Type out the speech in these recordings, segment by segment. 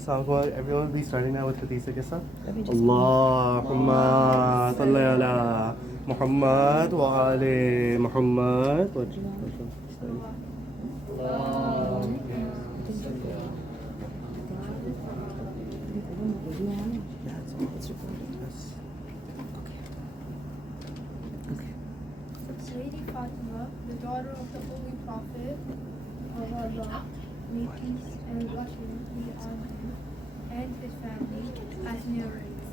Sounds good. Everyone will be starting now with Hadith Qissa. Let me just- Allahumma salli ala Muhammad wa ali Muhammad. Lady Fatima, the daughter of the Holy Prophet of Allah, may peace and blessings be on him and his family, as narrates.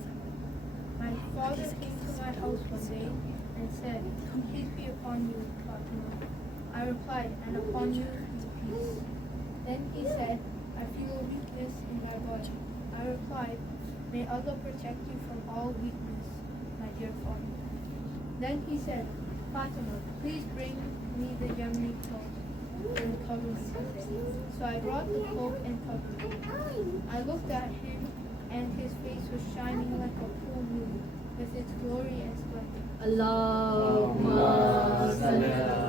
My father came to my house one day and said, "Peace be upon you, Fatima." I replied, "And upon you peace." Then he said, "I feel a weakness in my body." I replied, "May Allah protect you from all weakness, my dear father." Then he said, "Fatima, please bring me the Yemeni cloak and cover me with it." So I brought the cloak and covered him. I looked at him, and his face was shining like a full moon with its glory and splendor. Allahumma salli ala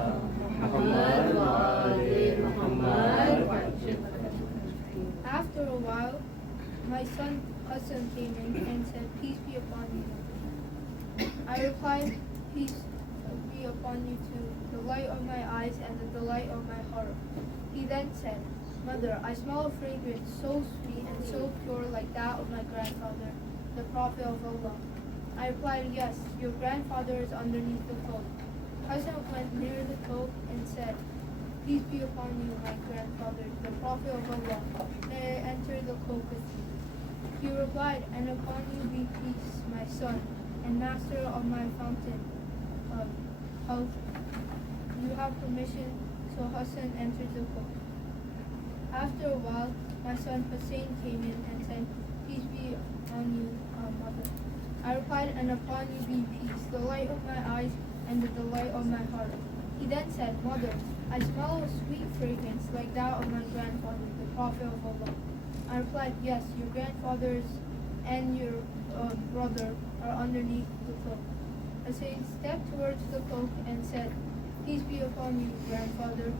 Muhammad wa ali Muhammad. After a while, my son Hassan came in and said, "Peace be upon you." I replied, "Peace be upon you too, the light of my eyes and the delight of my heart." He then said, "Mother, I smell a fragrance so sweet and so pure like that of my grandfather, the Prophet of Allah." I replied, "Yes, your grandfather is underneath the cloak." Hassan went near the cloak and said, "Peace be upon you, my grandfather, the Prophet of Allah. May I enter the cloak with you?" He replied, "And upon you be peace, my son, and master of my fountain of health. You have permission." So Hassan entered the cloak. After a while, my son Hussein came in and said, "Peace be on you, mother." I replied, "And upon you be peace, the light of my eyes and the delight of my heart." He then said, "Mother, I smell a sweet fragrance like that of my grandfather, the Prophet of Allah." I replied, "Yes, your grandfathers and your brother are underneath the cloak." Hussein stepped towards the cloak and said, "Peace be upon you, grandfather.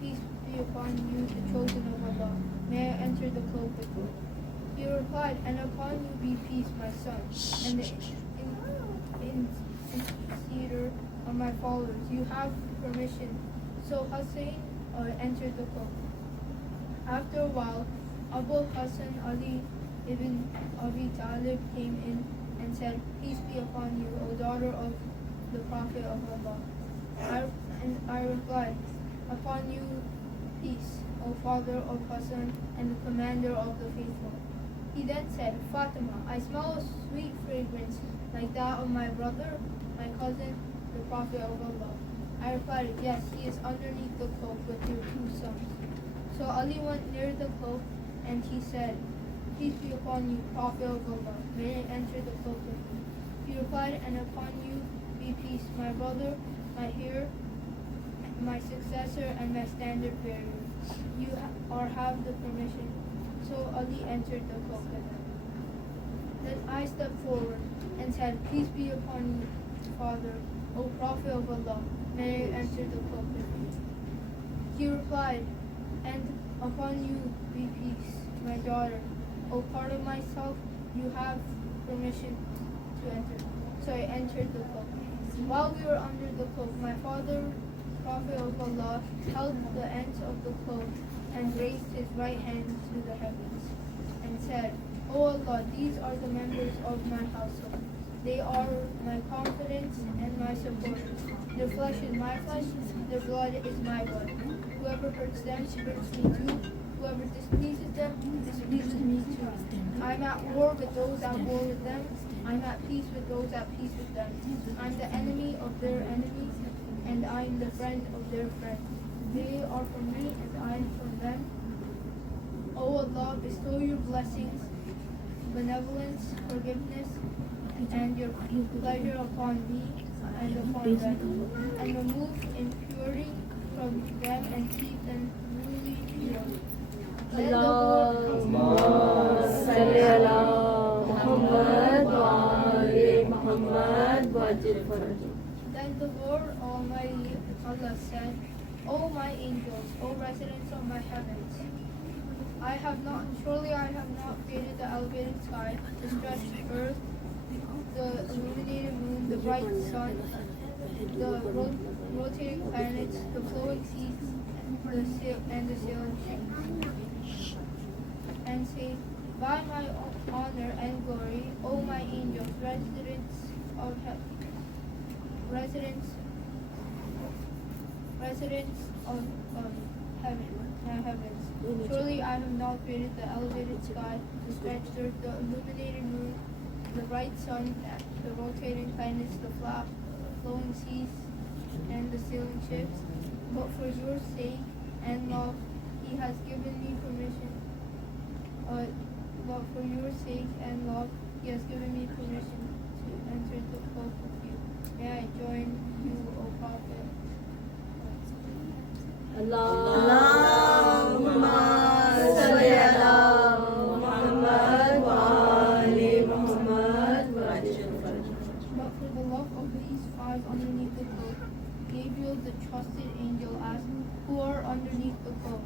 Peace be upon you, the chosen of Allah. May I enter the cloak with you?" He replied, "And upon you be peace, my son, and the instigator of my followers. You have permission." So Hussein entered the cloak. After a while, Abu Hassan Ali ibn Abi Talib came in and said, "Peace be upon you, O daughter of the Prophet of Allah." I replied, "Upon you peace, O father of Hassan and the commander of the faithful." He then said, "Fatima, I smell a sweet fragrance like that of my brother, my cousin, the Prophet of Allah." I replied, "Yes, he is underneath the cloak with your two sons." So Ali went near the cloak and he said, "Peace be upon you, Prophet of Allah. May I enter the cloak with you?" He replied, "And upon you be peace, my brother, my heir, my successor, and my standard bearer. You have the permission." So Ali entered the cloak with him. Then I stepped forward and said, "Peace be upon you, father, O Prophet of Allah. May I enter the cloak with you?" He replied, "And upon you be peace, my daughter. O part of myself, you have permission to enter." So I entered the cloak. While we were under the cloak, my father, Prophet of Allah, held the ends of the cloak and raised his right hand to the heavens and said, "O Allah, these are the members of my household. They are my confidence and my supporters. Their flesh is my flesh, their blood is my blood. Whoever hurts them hurts me too. Whoever displeases them displeases me too. I'm at war with those at war with them. I'm at peace with those at peace with them. I'm the enemy of their enemies, and I'm the friend of their friends. They are from me, and I am from them. O Allah, bestow your blessings, benevolence, forgiveness, and your pleasure upon me and upon them, and remove impurity from them and keep them newly pure." Allahumma salli ala Muhammad wa ali Muhammad wa ajil faraj. Then the Lord Almighty Allah said, "O my angels, O residents of my heavens, Surely I have not created the elevated sky, the stretched earth, the illuminated moon, the bright sun, the rotating planets, the flowing seas, and the sailing ships. And say, by my honor and glory, O my angels, residents of heaven, heavens. Surely I have not created the elevated sky, the stretched earth, the illuminated moon, the bright sun, the rotating planets, the flowing seas, and the sailing ships. But for your sake and love, He has given me permission. But for your sake and love, He has given me permission to enter the cloak with you. May I join you, O Prophet. Allahumma salli ala Muhammad wa ali Muhammad wa ajil farajah. But for the love of these five underneath the cloak, Gabriel, the trusted angel, asked, who are underneath the cloak?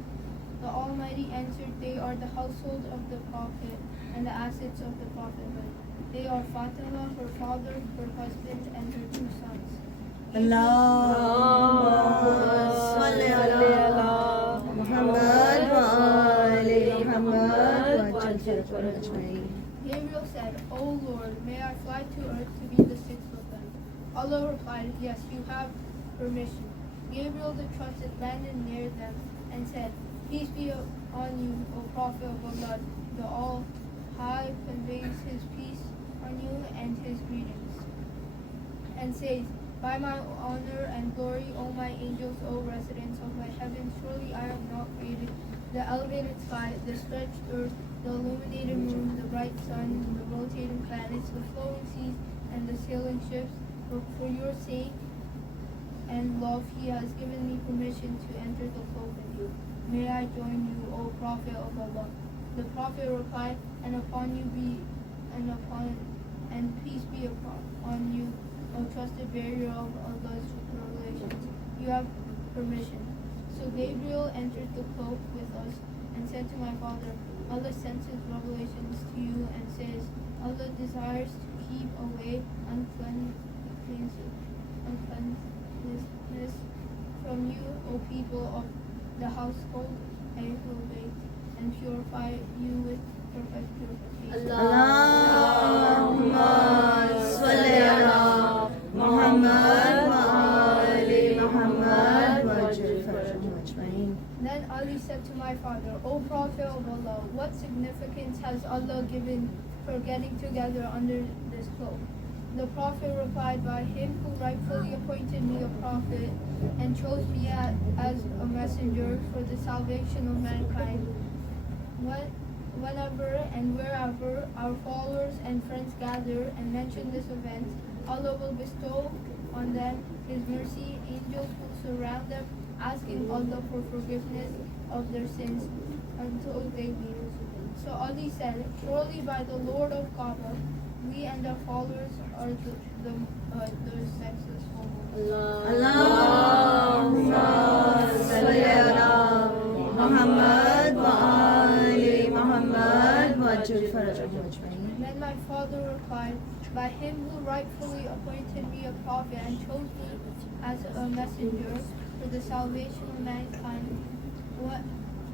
The Almighty answered, they are the household of the Prophet and the assets of the prophethood. They are Fatima, her father, her husband, and her two sons. Allahumma salli ala Muhammad wa ali Muhammad wa ajil farajah. Gabriel said, O Lord, may I fly to earth to be the sixth of them. Allah replied, yes, you have permission. Gabriel the trusted landed near them and said, peace be on you, O Prophet of Allah. The All-High conveys His peace on you and His greetings. And says, by my honor and glory, O my angels, O residents of my heavens, surely I have not created the elevated sky, the stretched earth, the illuminated moon, the bright sun, the rotating planets, the flowing seas, and the sailing ships. But for your sake and love, He has given me permission to enter the cloak with you. May I join you, O Prophet of Allah. The Prophet replied, and peace be upon you, O trusted bearer of Allah's revelations. You have permission. So Gabriel entered the cloak with us and said to my father, Allah sends His revelations to you and says, Allah desires to keep away uncleanness from you, O people of the household Ahlul Bayt, and purify you with perfect purification. Allahumma salli ala Muhammad wa ali Muhammad wa ajil farajah. Then Ali said to my father, O Prophet of Allah, what significance has Allah given for getting together under this cloak? The Prophet replied, by Him who rightfully appointed me a prophet and chose me as a messenger for the salvation of mankind. Whenever and wherever our followers and friends gather and mention this event, Allah will bestow on them His mercy. Angels will surround them, asking Allah for forgiveness of their sins until they meet. So Ali said, surely by the Lord of Kaaba, we and our followers are the successful. Allahumma salli ala Muhammad wa ali Muhammad wa ajil farajah. Then my father replied, by Him who rightfully appointed me a prophet and chose me as a messenger for the salvation of mankind,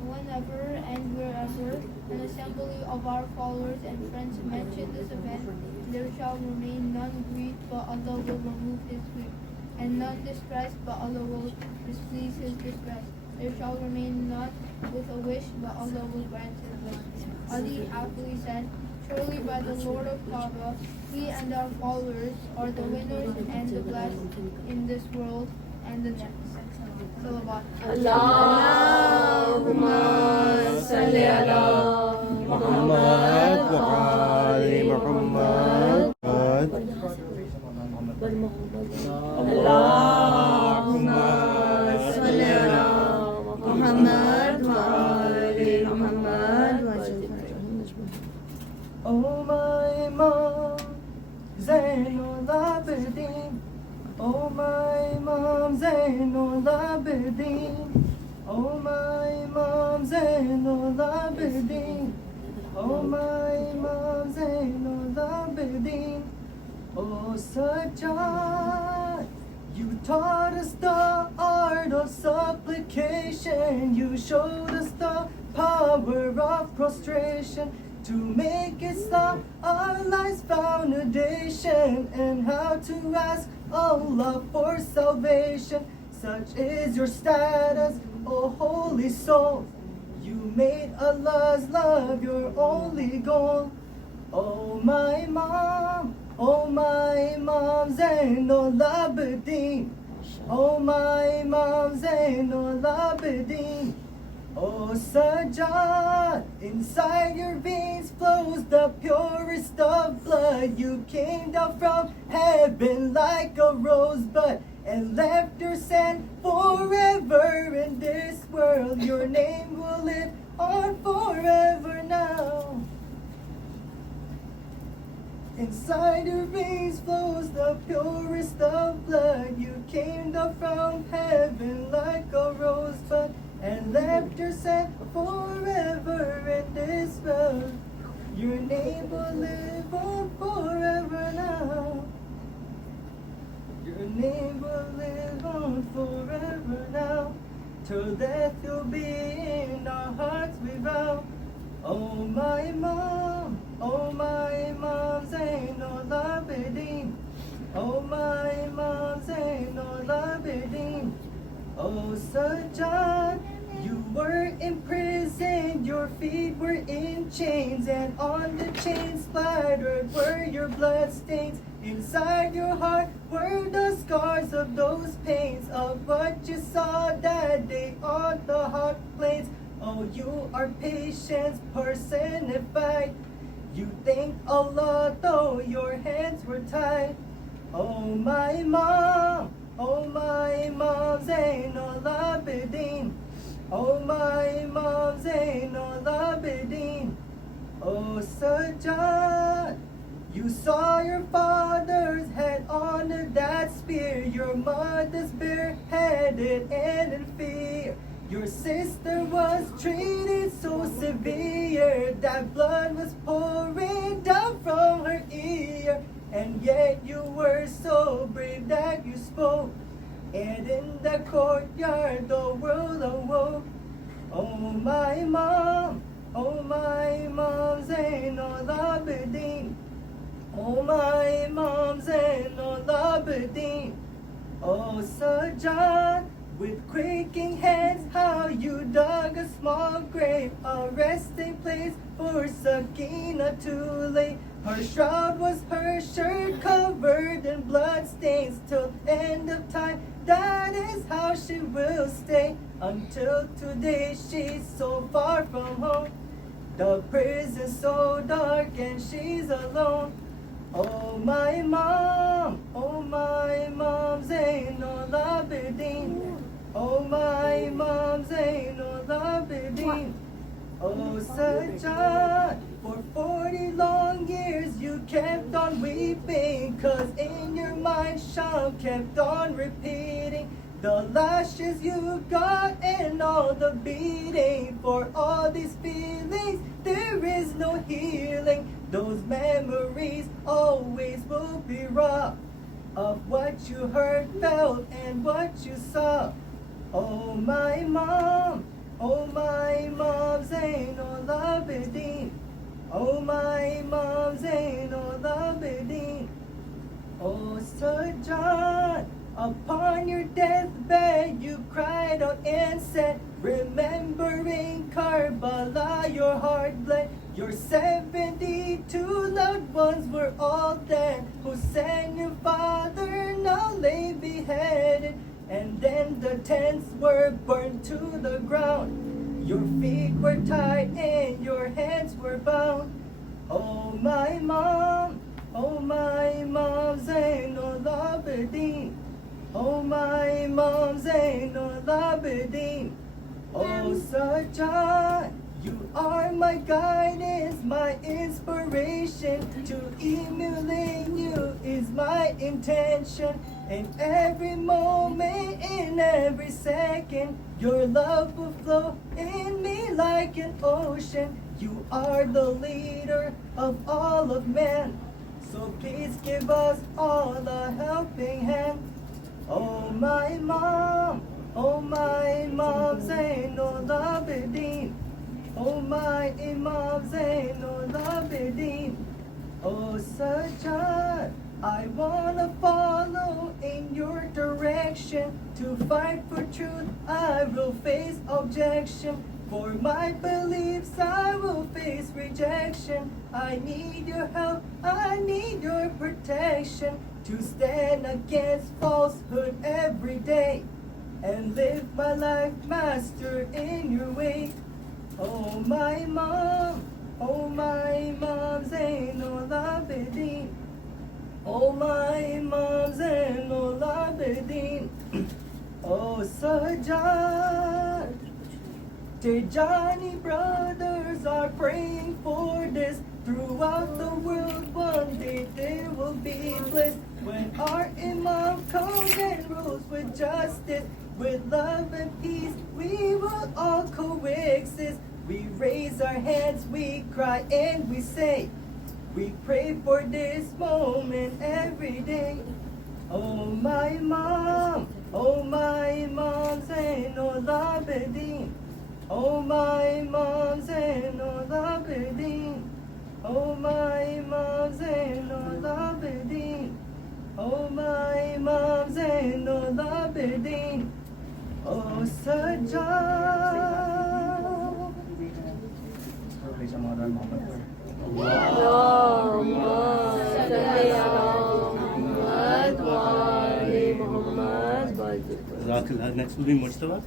whenever and wherever an assembly of our followers and friends mention this event, there shall remain none grieved, but Allah will remove his grief, and none distressed, but Allah will displease his distress. There shall remain none with a wish, but Allah will grant his wish. Ali happily said, surely by the Lord of Kaaba, we and our followers are the winners and the blessed in this world and the next. Salawat. Allahumma salli ala Muhammad wa ali Muhammad. Allahumma salli ala Muhammad wa ali Muhammad wa ajil farajah. Oh my Imam, Zain Abideen. Oh my Imam, Zain Abideen. Oh my Imam Zainul Abideen. Oh my Imam Zainul Abideen. Oh Sajjad, you taught us the art of supplication. You showed us the power of prostration to make Islam our life's foundation, and how to ask Allah for salvation. Such is your status, O holy soul. You made Allah's love your only goal. Oh my Imam, oh my Imam Zainul Abideen. Oh my Imam Zainul Abideen. Oh Sajjad, inside your veins flows the purest of blood. You came down from heaven like a rosebud and left your sand forever in this world. Your name will live on forever now. Inside your veins flows the purest of blood. You came down from heaven like a rosebud and left your sand forever in this world. Your name will live on forever now. Your name will live on forever now. Till death you'll be in our hearts we vow. Oh my Imam, oh my Imam Zainul Abideen. Oh my Imam Zainul Abideen. Oh Sajjad, you were imprisoned, your feet were in chains, and on the chains splattered were your blood stains. Inside your heart were the scars of those pains, of what you saw that day on the hot plains. Oh, you are patience personified. You thanked Allah though your hands were tied. Oh my Imam, oh my Imam Zainul Abideen. Oh my Imam Zainul Abideen. Oh Sajjad, you saw your father's head on that spear, your mother's bareheaded and in fear. Your sister was treated so severe that blood was pouring down from her ear. And yet you were so brave that you spoke, and in the courtyard the world awoke. Oh my Imam, oh my Imam Zainul Abideen. Oh my Imam Zainul Abideen. Oh Sajjad, with quaking hands how you dug a small grave, a resting place for Sakina to lay. Her shroud was her shirt covered in blood stains till end of time. That is how she will stay until today. She's so far from home, the prison so dark and she's alone. Oh my Imam, oh my Imam Zainul Abideen. Oh my Imam Zainul Abideen. Oh Sajjad, for 40 long years you kept on weeping, 'cause in your mind Sham kept on repeating the lashes you got and all the beating. For all these feelings there is no healing. Those memories always will be raw of what you heard, felt, and what you saw. Oh my Imam, oh my Imam Zainul Abideen. Oh my Imam Zainul Abideen. Oh Sajjad, upon your deathbed you cried out and said, remembering Karbala your heart bled. Your 72 loved ones were all dead. Hussein your father now lay beheaded. And then the tents were burned to the ground. Your feet were tied and your hands were bound. Oh my Imam, oh my Imam Zainul Abideen. Oh my Imam Zainul Abideen. Oh Sajjad, you are my guidance, my inspiration. To emulate you is my intention. In every moment, in every second, your love will flow in me like an ocean. You are the leader of all of men, so please give us all a helping hand. Oh my Imam, Zainul Abideen. Oh my Imam Zainul Abideen. Oh Sajjad, I wanna follow in your direction. To fight for truth, I will face objection. For my beliefs, I will face rejection. I need your help, I need your protection. To stand against falsehood every day and live my life, Master, in your way. Oh my Imam Zainul Abideen. Oh my Imam Zainul Abideen. Oh Sajjad, Tijani brothers are praying for this. Throughout the world, one day they will be blessed. When our Imam comes and rules with justice, with love and peace, we will all coexist. We raise our hands, we cry and we say, we pray for this moment every day. Oh my Imam Zainul Abideen. Oh my Imam Zainul Abideen. Oh my Imam Zainul Abideen. Oh my Imam Zainul Abideen. Oh Sajjad. Next will be Mustafa.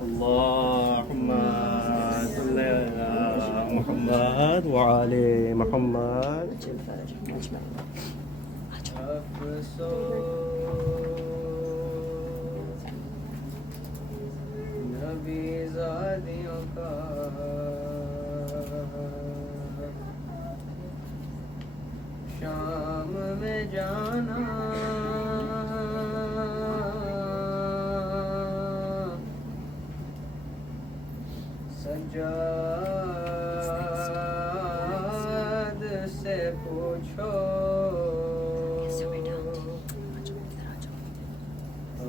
Allahumma salli ala Muhammad wa ali Muhammad. नबीज़ादियों का शाम में जाना सज्जाद से पूछो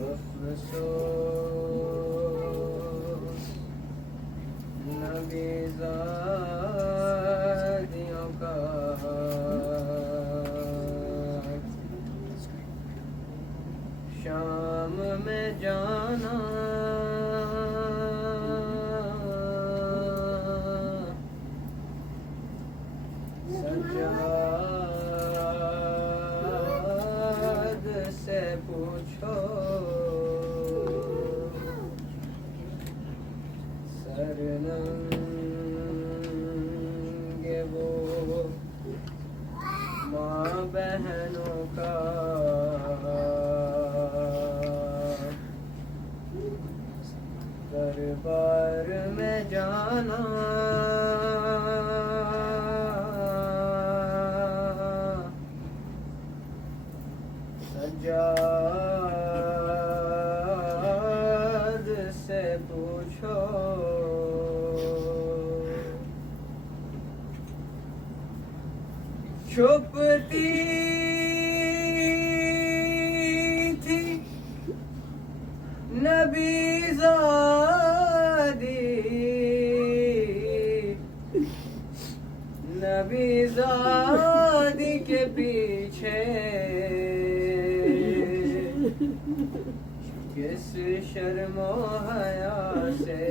अफसोस नबीज़ादियों का शाम में जाना सज्जाद से पूछो सरनंगे वो माँ बहनों का दरबार में जाना सज्जाद से पूछो छुपती थी नबीज़ादी के पीछे किस शर्मो हया से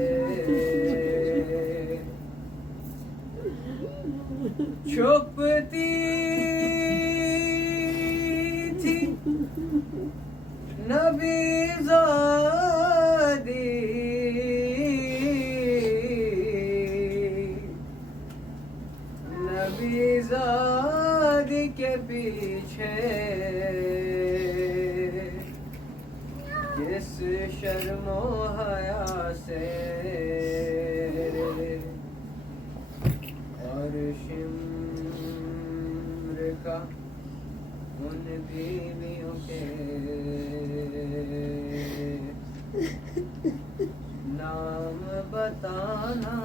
छुपती थी नबीज़ादी नबीज़ादी के पीछे किस शर्मो हया से और शिम्र का उन बीवियों के नाम बताना।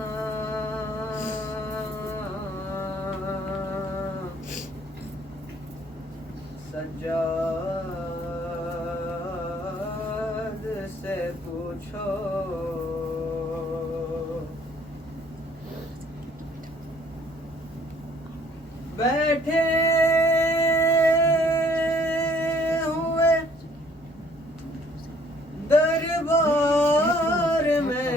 सज्जाद से पूछो बैठे हुए दरबार में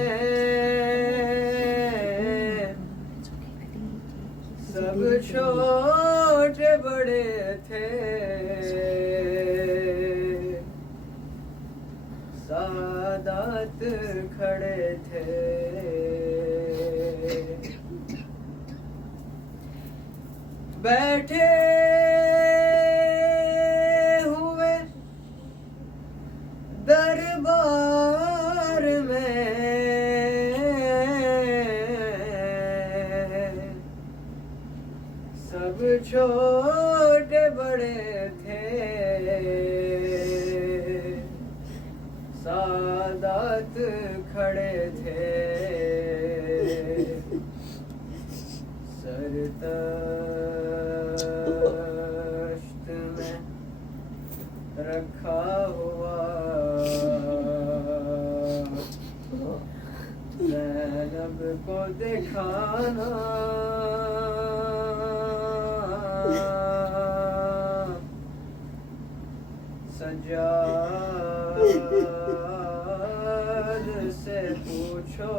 सब छोटे बड़े थे, सादात खड़े थे। बैठे हुए दरबार में सब छोटे बड़े थे, सादात खड़े थे। सरतश्त में रखा हुआ ज़ैनब को दिखाना। सज्जाद से पूछो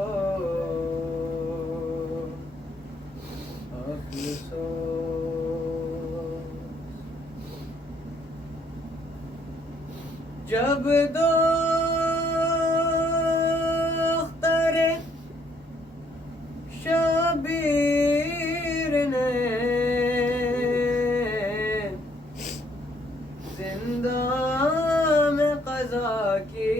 अफसोस, जब दोख्तरे शबीर ने जिंदा में क़ज़ा की,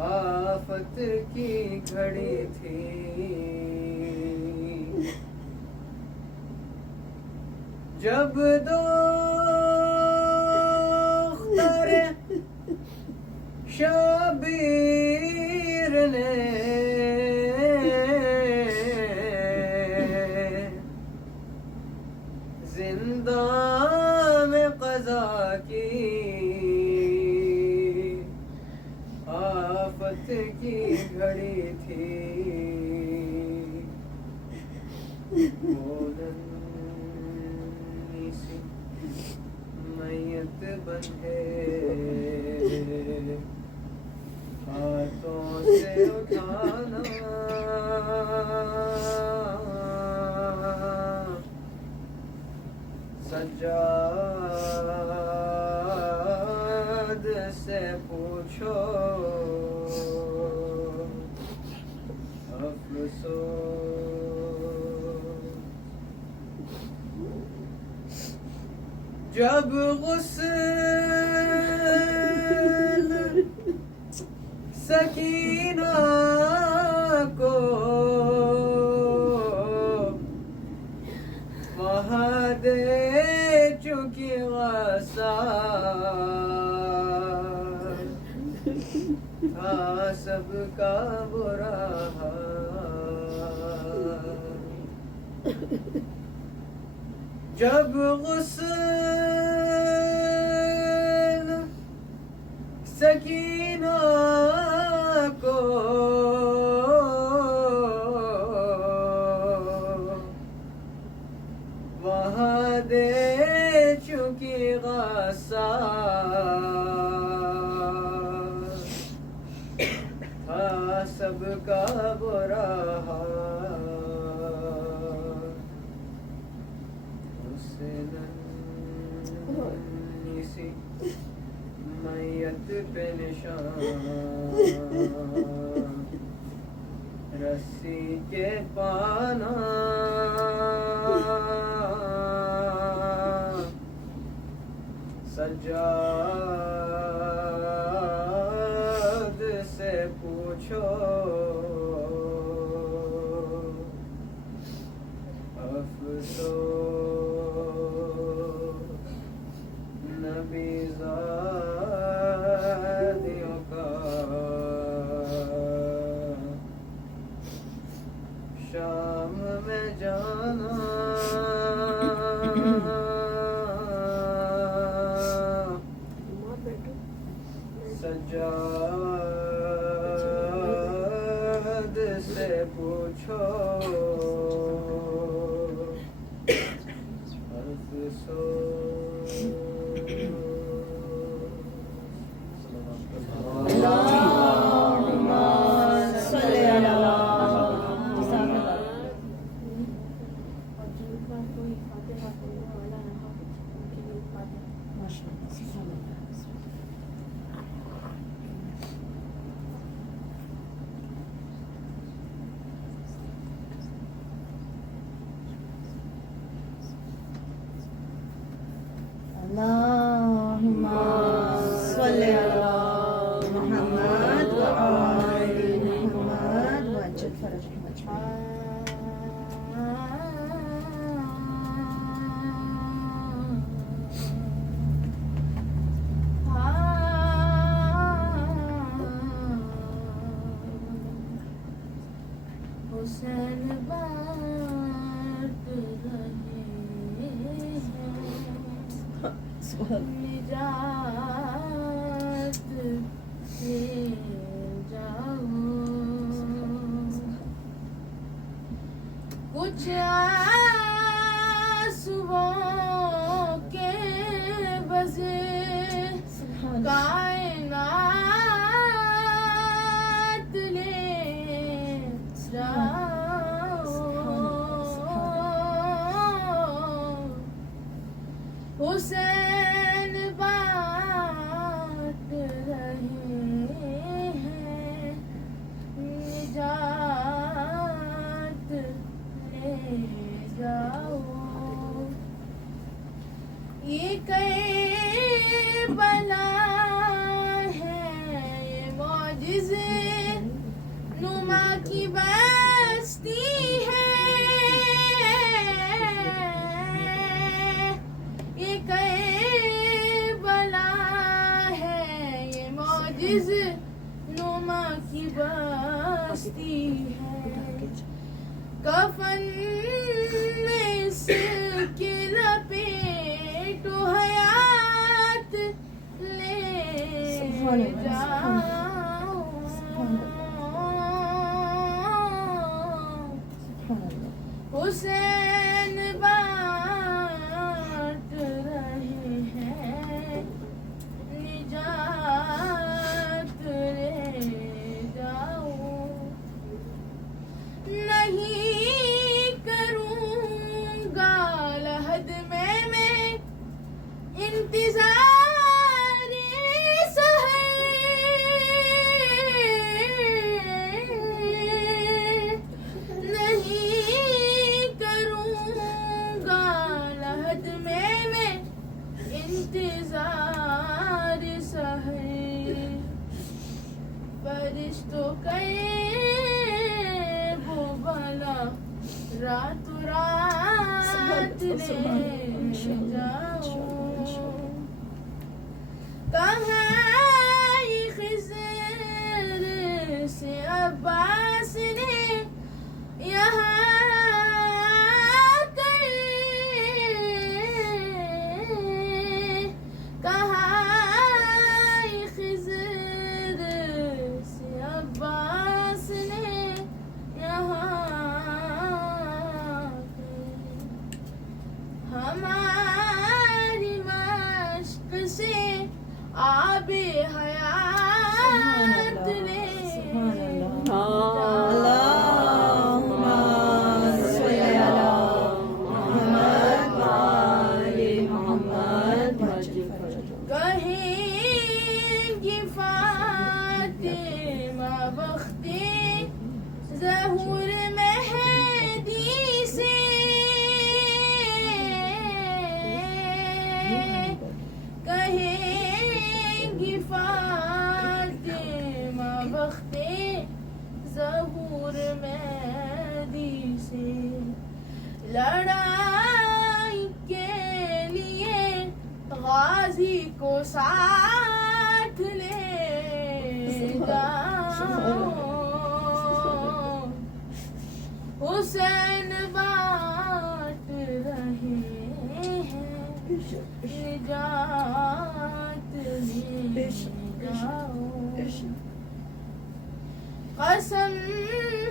आफत की घड़ी थी। जब दोख्तरे शबीर ने जिंदा में क़ज़ा की, आफत की घड़ी थी। नन्ही सी मैयत बंधे हाथों से उठाना। सज्जाद से पूछो अफसोस, जब गुस्ल सकीना को वहाँ दे चुकी वसाल, था सबका बुरा हाल। जब गुस्ल सकीना को वहाँ दे चुकी गसाल, था सबका बुरा हाल। उसे नन्ही सी मैयत पे निशान रस्सी के पाना। सज्जाद से पूछो अफसोस। शाम में जाना सज्जाद से पूछो Allahumma salli ala Muhammad wa ali Muhammad wa ajil farajahum ajma'in. Hussain बात निजात ले जाओ कुछ आंसुओं के बसे कायनात ले जाओ हुसैन बात रहे हैं निजात ले जाओ ये कई बला है ये मौजिज़े नुमा की बस्ती है ये कई बला है ये मौजिज़ नुमा की बस्ती है कफन में इसके लपेटो हयात ले जाओ हुसैन बात रहे हैं निजात ले जाओ नहीं करूँगा लहद में मैं इंतज़ार सहर नहीं करूँगा लहद में मैं इंतज़ार सहर फरिश्तों कहे वो भला रातों रात ले जाओ कहाँ ये खिज़र से अब्बास ने यहाँ कर कहाँ ये खिज़र से अब्बास ने यहाँ हमारी मश्क से आबे हयात ले Allahumma salli ala Muhammad wa ali Muhammad wa ajil farajahum. कहेंगी फातिमा बख्ते ज़हूर मेहदी से कहेंगी फातिमा बख्ते ज़हूर मेहदी से लड़ाई के लिए गाजी को साथ ले जाओ हुसैन बांट रहे हैं निजात ले जाओ। कसम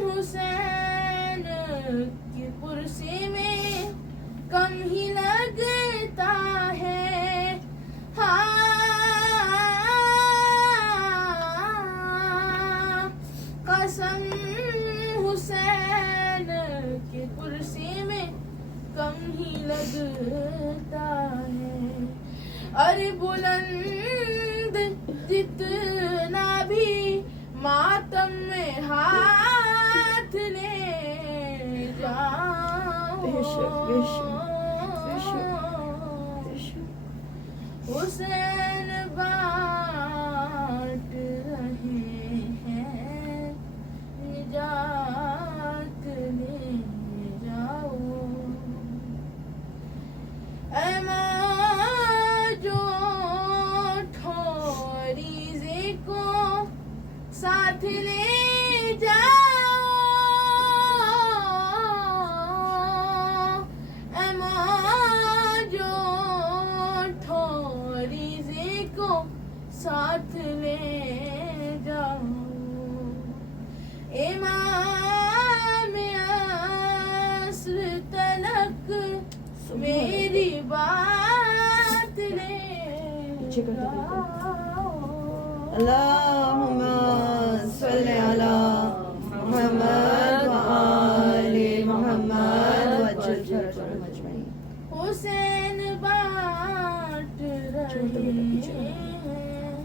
हुसैन की कुर्सी में कम ही लगता है। हाँ, कसम हुसैन की कुर्सी में कम ही लगता है। अरे बुलंद जितना भी मातम में हाथ ले जाओ। हुसैन बांट रहे हैं निजात ले जाओ। ऐ माँ जो ठोरीज़े को साथ ले जाओ। ऐ माँ जो ठोरीज़े को साथ ले जाओ। इमाम असर तलक मेरी बात ले जाओ। अल्लाहुम्मा सल्ली अला मुहम्मद व आले मुहम्मद वज्जल मजमईन। हुसैन बांट रहे हैं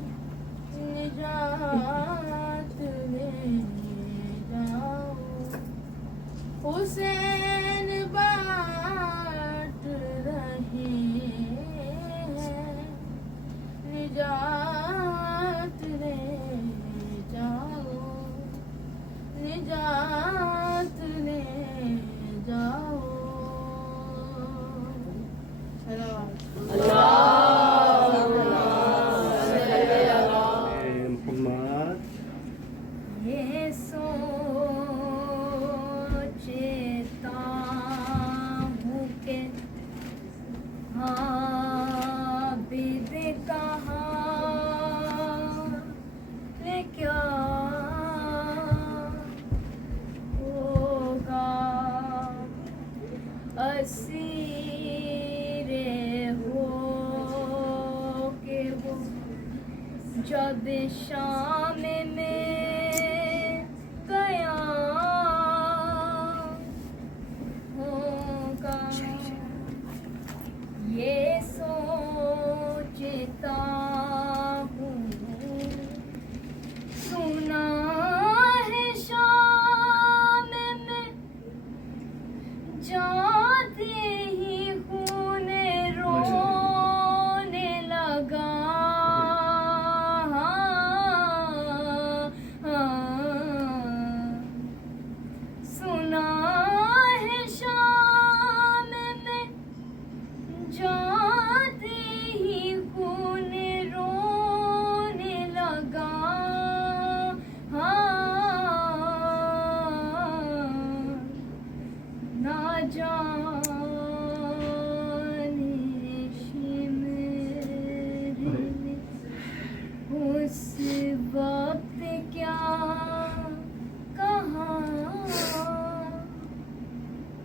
निजात ले जाओ। हुसैन बांट रहे हैं निजात ले जाओ। निजात ले जाओ। ये सोचता हूँ कि आबिद कहाँ ले क्या होगा। असीरे हो के वो जब शाम में गया होगा। ये सोचता हूँ सुना है शाम में जाते ही खून रोने लगा। सुना है शाम में जाते ही खून रोने लगा। ना जाने शिमर में उस वक्त क्या कहाँ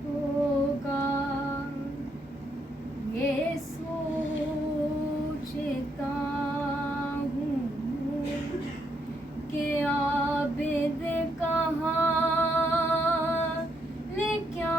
होगा। ये सोचता हूँ कि आबिद कहाँ ले क्या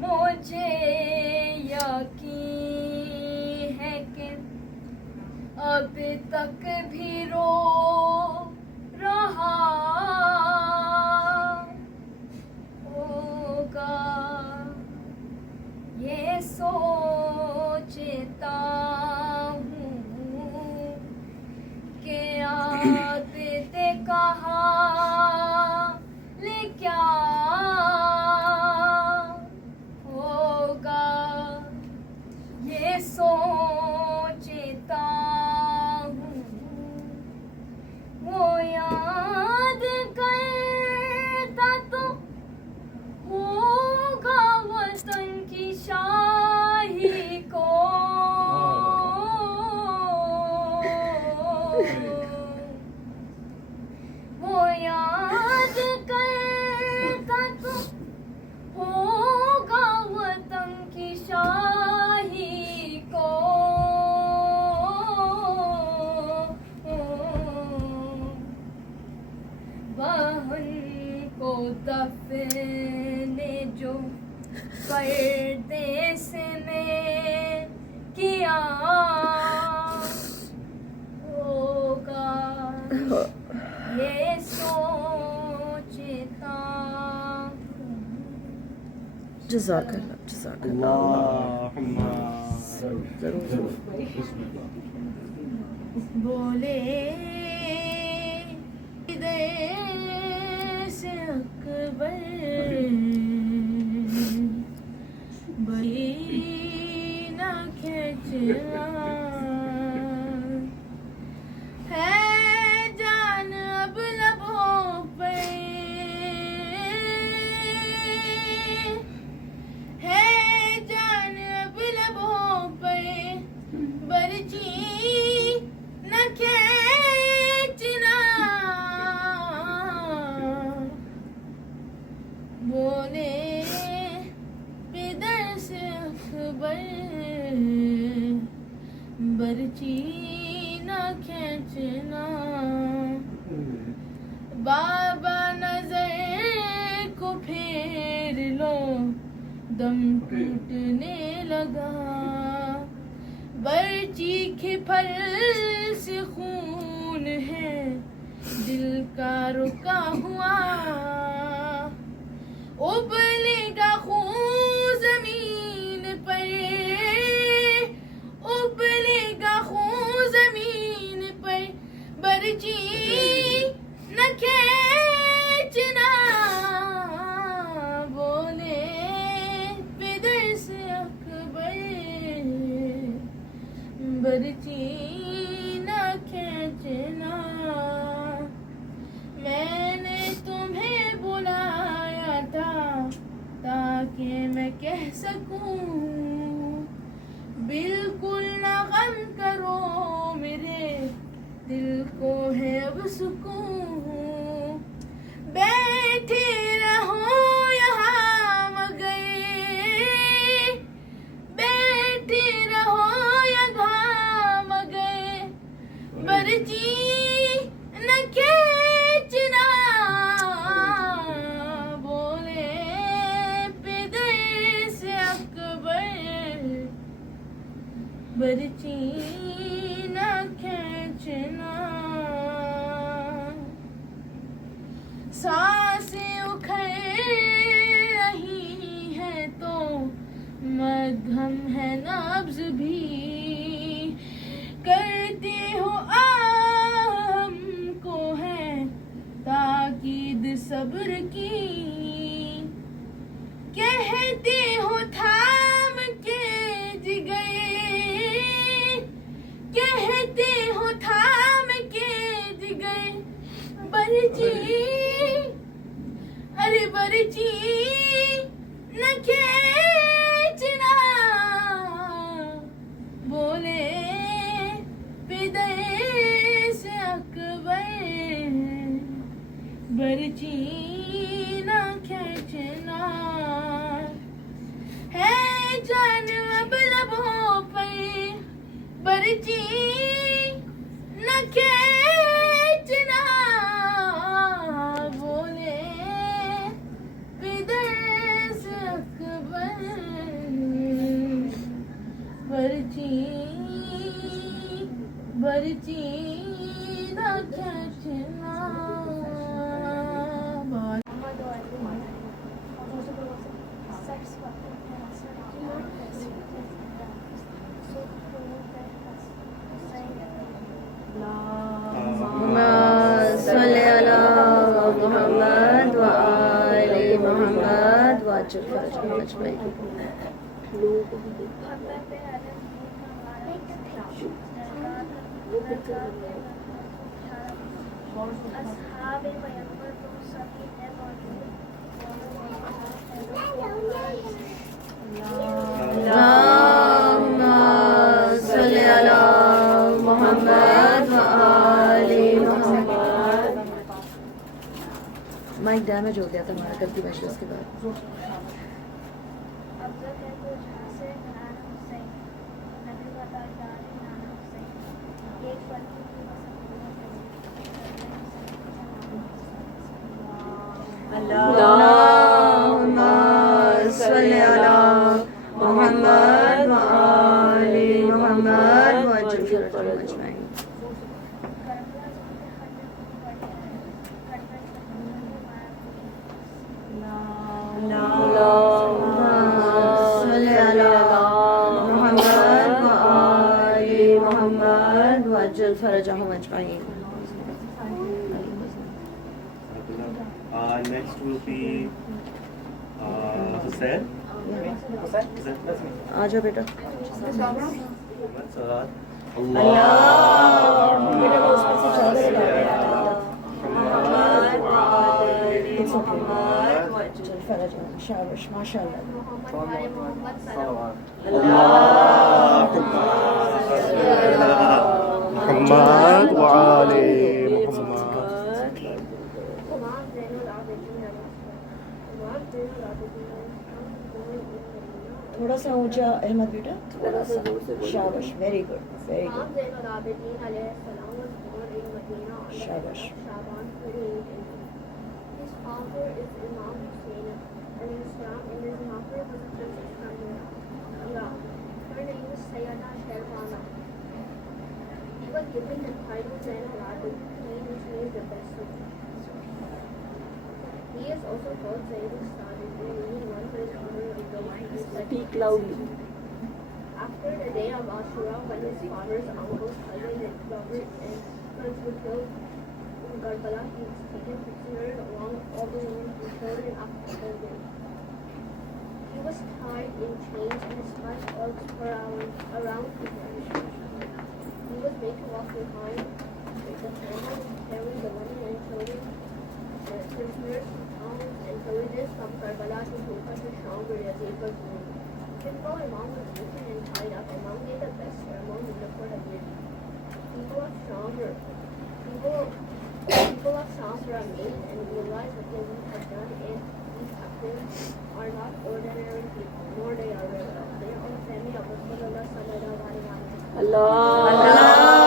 मुझे यकीन है कि अब तक भी रो रहा होगा, ये सोचता हूँ कि आपने कहा ले क्या होगा, ये सोचता हूँ वो याद करता तो होगा वतन की शाही को, वो याद करता तो होगा वतन की शाही को। बहन को दफने जो परदेस में किया होगा, ये सोचता हूँ। जज़ाकल्लाह जज़ाकल्लाह। अल्लाहुम्मा जरूर बोले इधर से अकबर बड़ी ना खींचना है जान अब लबों पे, है जान अब लबों पे, बरची न खींचना। बोले पिदर से अकबर बरची न खींचना। बाबा नजर को फेर लो दम टूटने लगा, बरची के फल से खून है दिल का रुका हुआ, उबलेगा खून जमीन पर, उबलेगा खून जमीन पर, बरची न खींचना। बोले पिदर से अकबर बरची न खींचना। मैंने तुम्हें बुलाया था ताकि मैं कह सकूं, बिल्कुल न गम करो मेरे दिल को है अब सुकून। बैठे रहो यहाँ मगर, बैठे रहो यहाँ मगर, बरची न खींचना। बोले पिदर से अकबर बरची न खींचना। सांसें उखड़ रही है तो मध्यम है नब्ज भी, करते हो हमको है ताकीद सब्र की, कहते हो थाम के जिगर, कहते हो थाम के जिगर, बरची अरे बरची न खींचना। बोले पिदर से अकबर बरची न खींचना। है जान अब लबों पर, बरची न खींचना। Barchi da catchna. Salli ala Muhammad wa ali Muhammad wa ajil farajahum ajmain. Allahumma salli ala Muhammad wa ali Muhammad. Mike damage हो गया था हमारा कल की मजलिस के बाद. Allahumma salli ala Muhammad wa ali Muhammad wa ajil farajahum ajmain. Allahumma salli ala Muhammad wa ali Muhammad wa ajil farajahum ajmain. Next will be Zain. आ जाओ बेटा. It's okay. चल farajahum. शाबाश माशाल्लाह. Muhammad wa ali Muhammad. थोड़ा सा ऊंचा अहमद बेटा, थोड़ा सा. शाबाश, वेरी गुड, वेरी गुड. शाबाश. His father is Imam Syeda, and Islam and his mother was a princess from Amra. Her name was Syeda. He was given the title Zain which means the best of them. He is also called Zain meaning one for his honor of the Speak loudly. After the day of Ashura, when his father's uncles, cousins, and brothers and friends were killed in Karbala, he was taken prisoner along with all the women who killed him after the day. He was tied in chains and his flesh was around his legs. He was made to walk behind the camel, carrying the women and children, prisoners, and villages from Karbala to Kufa to Sham where Yazid was ruled. Before Imam was beaten and tied up, Imam made the best ceremony in the court of Yazid. People of Sham were amazed and realized what Yazid had done, and these captives are not ordinary people, nor they are rebels. They are the family of Rasulullah sallallahu alaihi wasallam. Allahumma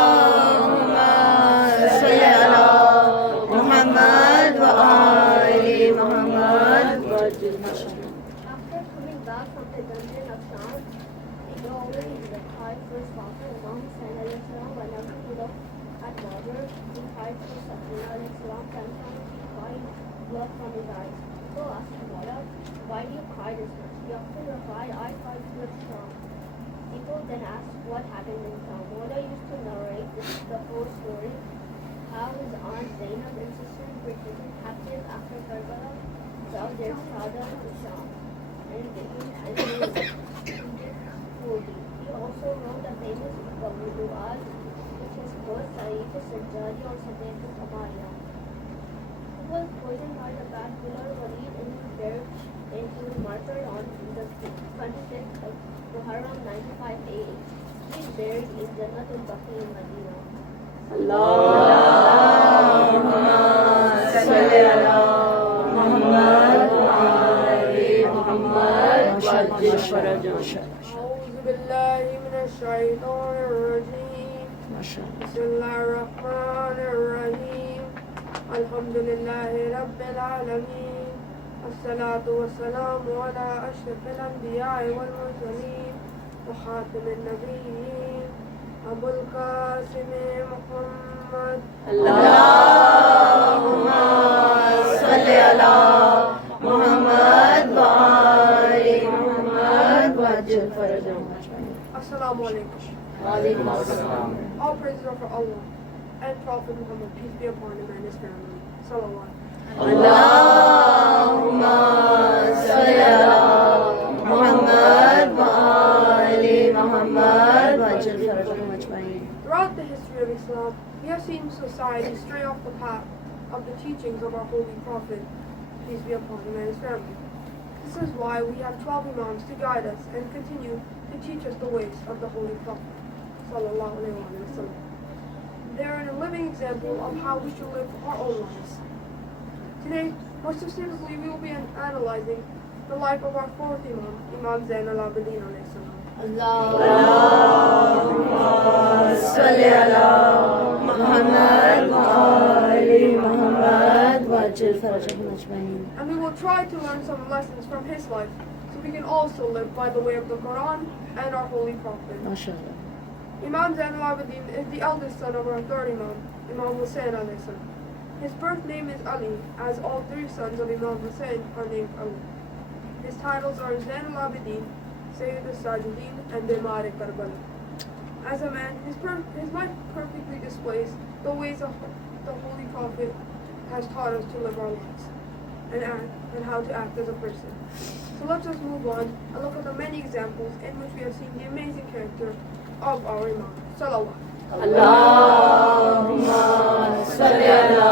salli ala Muhammad wa ali Muhammad wa ajil farajahum. After coming back from the dungeon of Sham, he always cried for his father, Imam Hussain alayhi salam. Whenever he looked at water, he cried for Safina alayhi salam. Sometimes he cried blood from his eyes. People asked him, why do you cry this much? He often replied, I cried for Sham. People then asked what happened in Sham. Wada used to narrate the whole story, how his aunt Zainab and sisters were taken captive after Karbala, fell their father to Sham, and became enemies holy. He also wrote the famous book of Du'as, which is called Sa'id al-Sajjadi or Sa'id al-Kabaya. He was poisoned by the bad killer Walid and was buried, and he was martyred on the 26th of Muharram 95 AH. He is buried in Jannatul Baqi in Medina. Allahumma salli ala Muhammad wa ali Muhammad wa ajil farajahum. أعوذ بالله من الشيطان الرجيم. بسم الله الرحمن الرحيم. الحمد لله رب العالمين. الصلاة والسلام على أشرف الأنبياء والمرسلين وخاتم النبيين أبو القاسم محمد اللهم صل على محمد وآل محمد وعجل فرجهم أجمعين. Assalamu alaikum. وعليكم السلام. All praises are for Allah and Prophet Muhammad, peace be upon him and his family. Salawat. اللهم صل على محمد وآل محمد وعجل فرجهم أجمعين. Throughout the history of Islam, we have seen society stray off the path of the teachings of our Holy Prophet, peace be upon him and his family. This is why we have 12 Imams to guide us and continue to teach us the ways of the Holy Prophet. Sallallahu Alaihi Wasallam. They are a living example of how we should live our own lives. Today, more specifically, we will be analyzing the life of our fourth Imam, Imam Zain al-Abideen alayhi salam. اللهم صل على محمد وآل محمد وعجل فرجهم أجمعين. And we will try to learn some lessons from his life so we can also live by the way of the Quran and our Holy Prophet. ما شاء الله. Imam Zain al-Abideen is the eldest son of our third Imam, Imam Hussain alayhi salam. His birth name is Ali, as all three sons of Imam Hussain are named Ali. His titles are Zain al-Abideen, Syeda Sajideen, and Imam Karbala. As a man, his life perfectly displays the ways of the Holy Prophet has taught us to live our lives and how to act as a person. So let us move on and look at the many examples in which we have seen the amazing character of our Imam. Salawat. اللهم صل على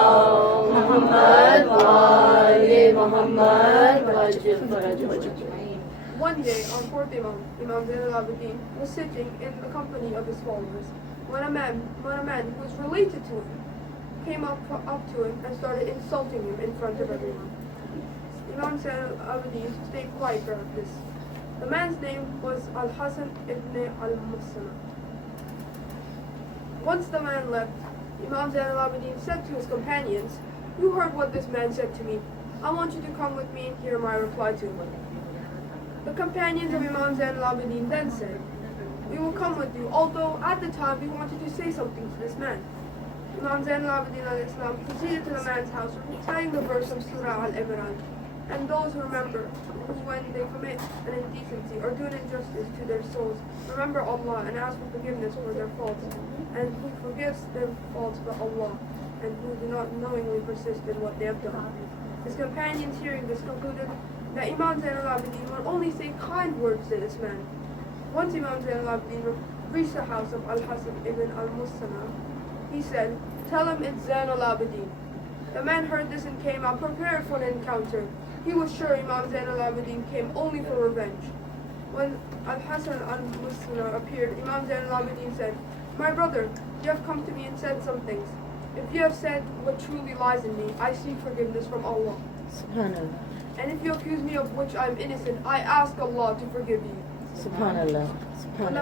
محمد وآل محمد وعجل فرجهم أجمعين. One day, our fourth Imam, Imam Zain al-Abideen, was sitting in the company of his followers when a man who was related to him came up to him and started insulting him in front of everyone. Imam Zain al-Abideen stayed quiet throughout this. The man's name was Al-Hasan ibn al-Musana. Once the man left, Imam Zain al-Abideen said to his companions, "You heard what this man said to me. I want you to come with me and hear my reply to him." The companions of Imam Zain al-Abideen then said, "We will come with you, although at the time we wanted to say something to this man." Imam Zain al-Abideen al-Islam proceeded to the man's house, reciting the verse of Surah Al-Imran. And those who remember, who when they commit an indecency or do an injustice to their souls, remember Allah and ask for forgiveness for their faults, and who forgives their faults but Allah, and who do not knowingly persist in what they have done. His companions hearing this concluded that Imam Zain al-Abideen would only say kind words to this man. Once Imam Zain al-Abideen reached the house of Al-Hasan ibn al-Musana, he said, "Tell him it's Zain al-Abideen." The man heard this and came out prepared for an encounter. He was sure Imam Zain al-Abideen came only for revenge. When Al-Hasan al-Musana appeared, Imam Zain al-Abideen said, "My brother, you have come to me and said some things. If you have said what truly lies in me, I seek forgiveness from Allah. Subhanallah. And if you accuse me of which I am innocent, I ask Allah to forgive you." Subhanallah. When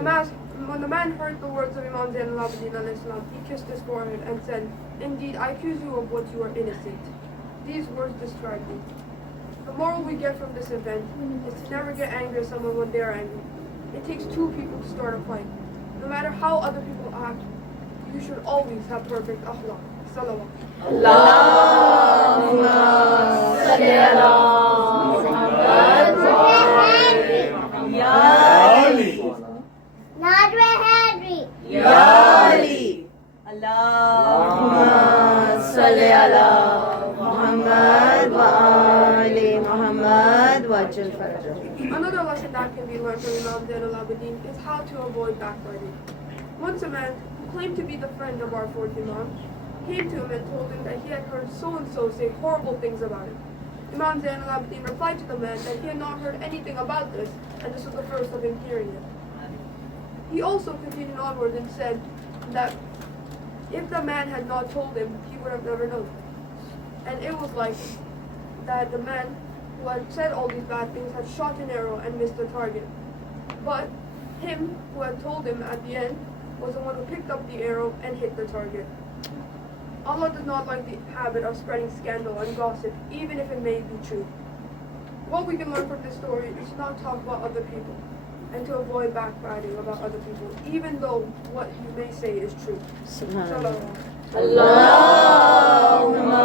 the man heard the words of Imam Zain al-Abideen al-Islam, he kissed his forehead and said, "Indeed, I accuse you of what you are innocent." These words describe me. The moral we get from this event is to never get angry at someone when they are angry. It takes two people to start a fight. No matter how other people act, you should always have perfect akhlaq. Salawat. اللهم صل على محمد يا علي يا علي اللهم صل على محمد وآل محمد وعجل فرجهم. Another lesson that can be learned from Imam Zain al-Abideen is how to avoid backbiting. Once a man who claimed to be the friend of our fourth Imam came to him and told him that he had heard so-and-so say horrible things about him. Imam Zain al-Abideen replied to the man that he had not heard anything about this, and this was the first of him hearing it. He also continued onward and said that if the man had not told him, he would have never known. And it was like that the man who had said all these bad things had shot an arrow and missed the target. But him who had told him at the end was the one who picked up the arrow and hit the target. Allah does not like the habit of spreading scandal and gossip, even if it may be true. What we can learn from this story is to not talk about other people, and to avoid backbiting about other people, even though what you may say is true. Subhanallah. Salawat. Allahumma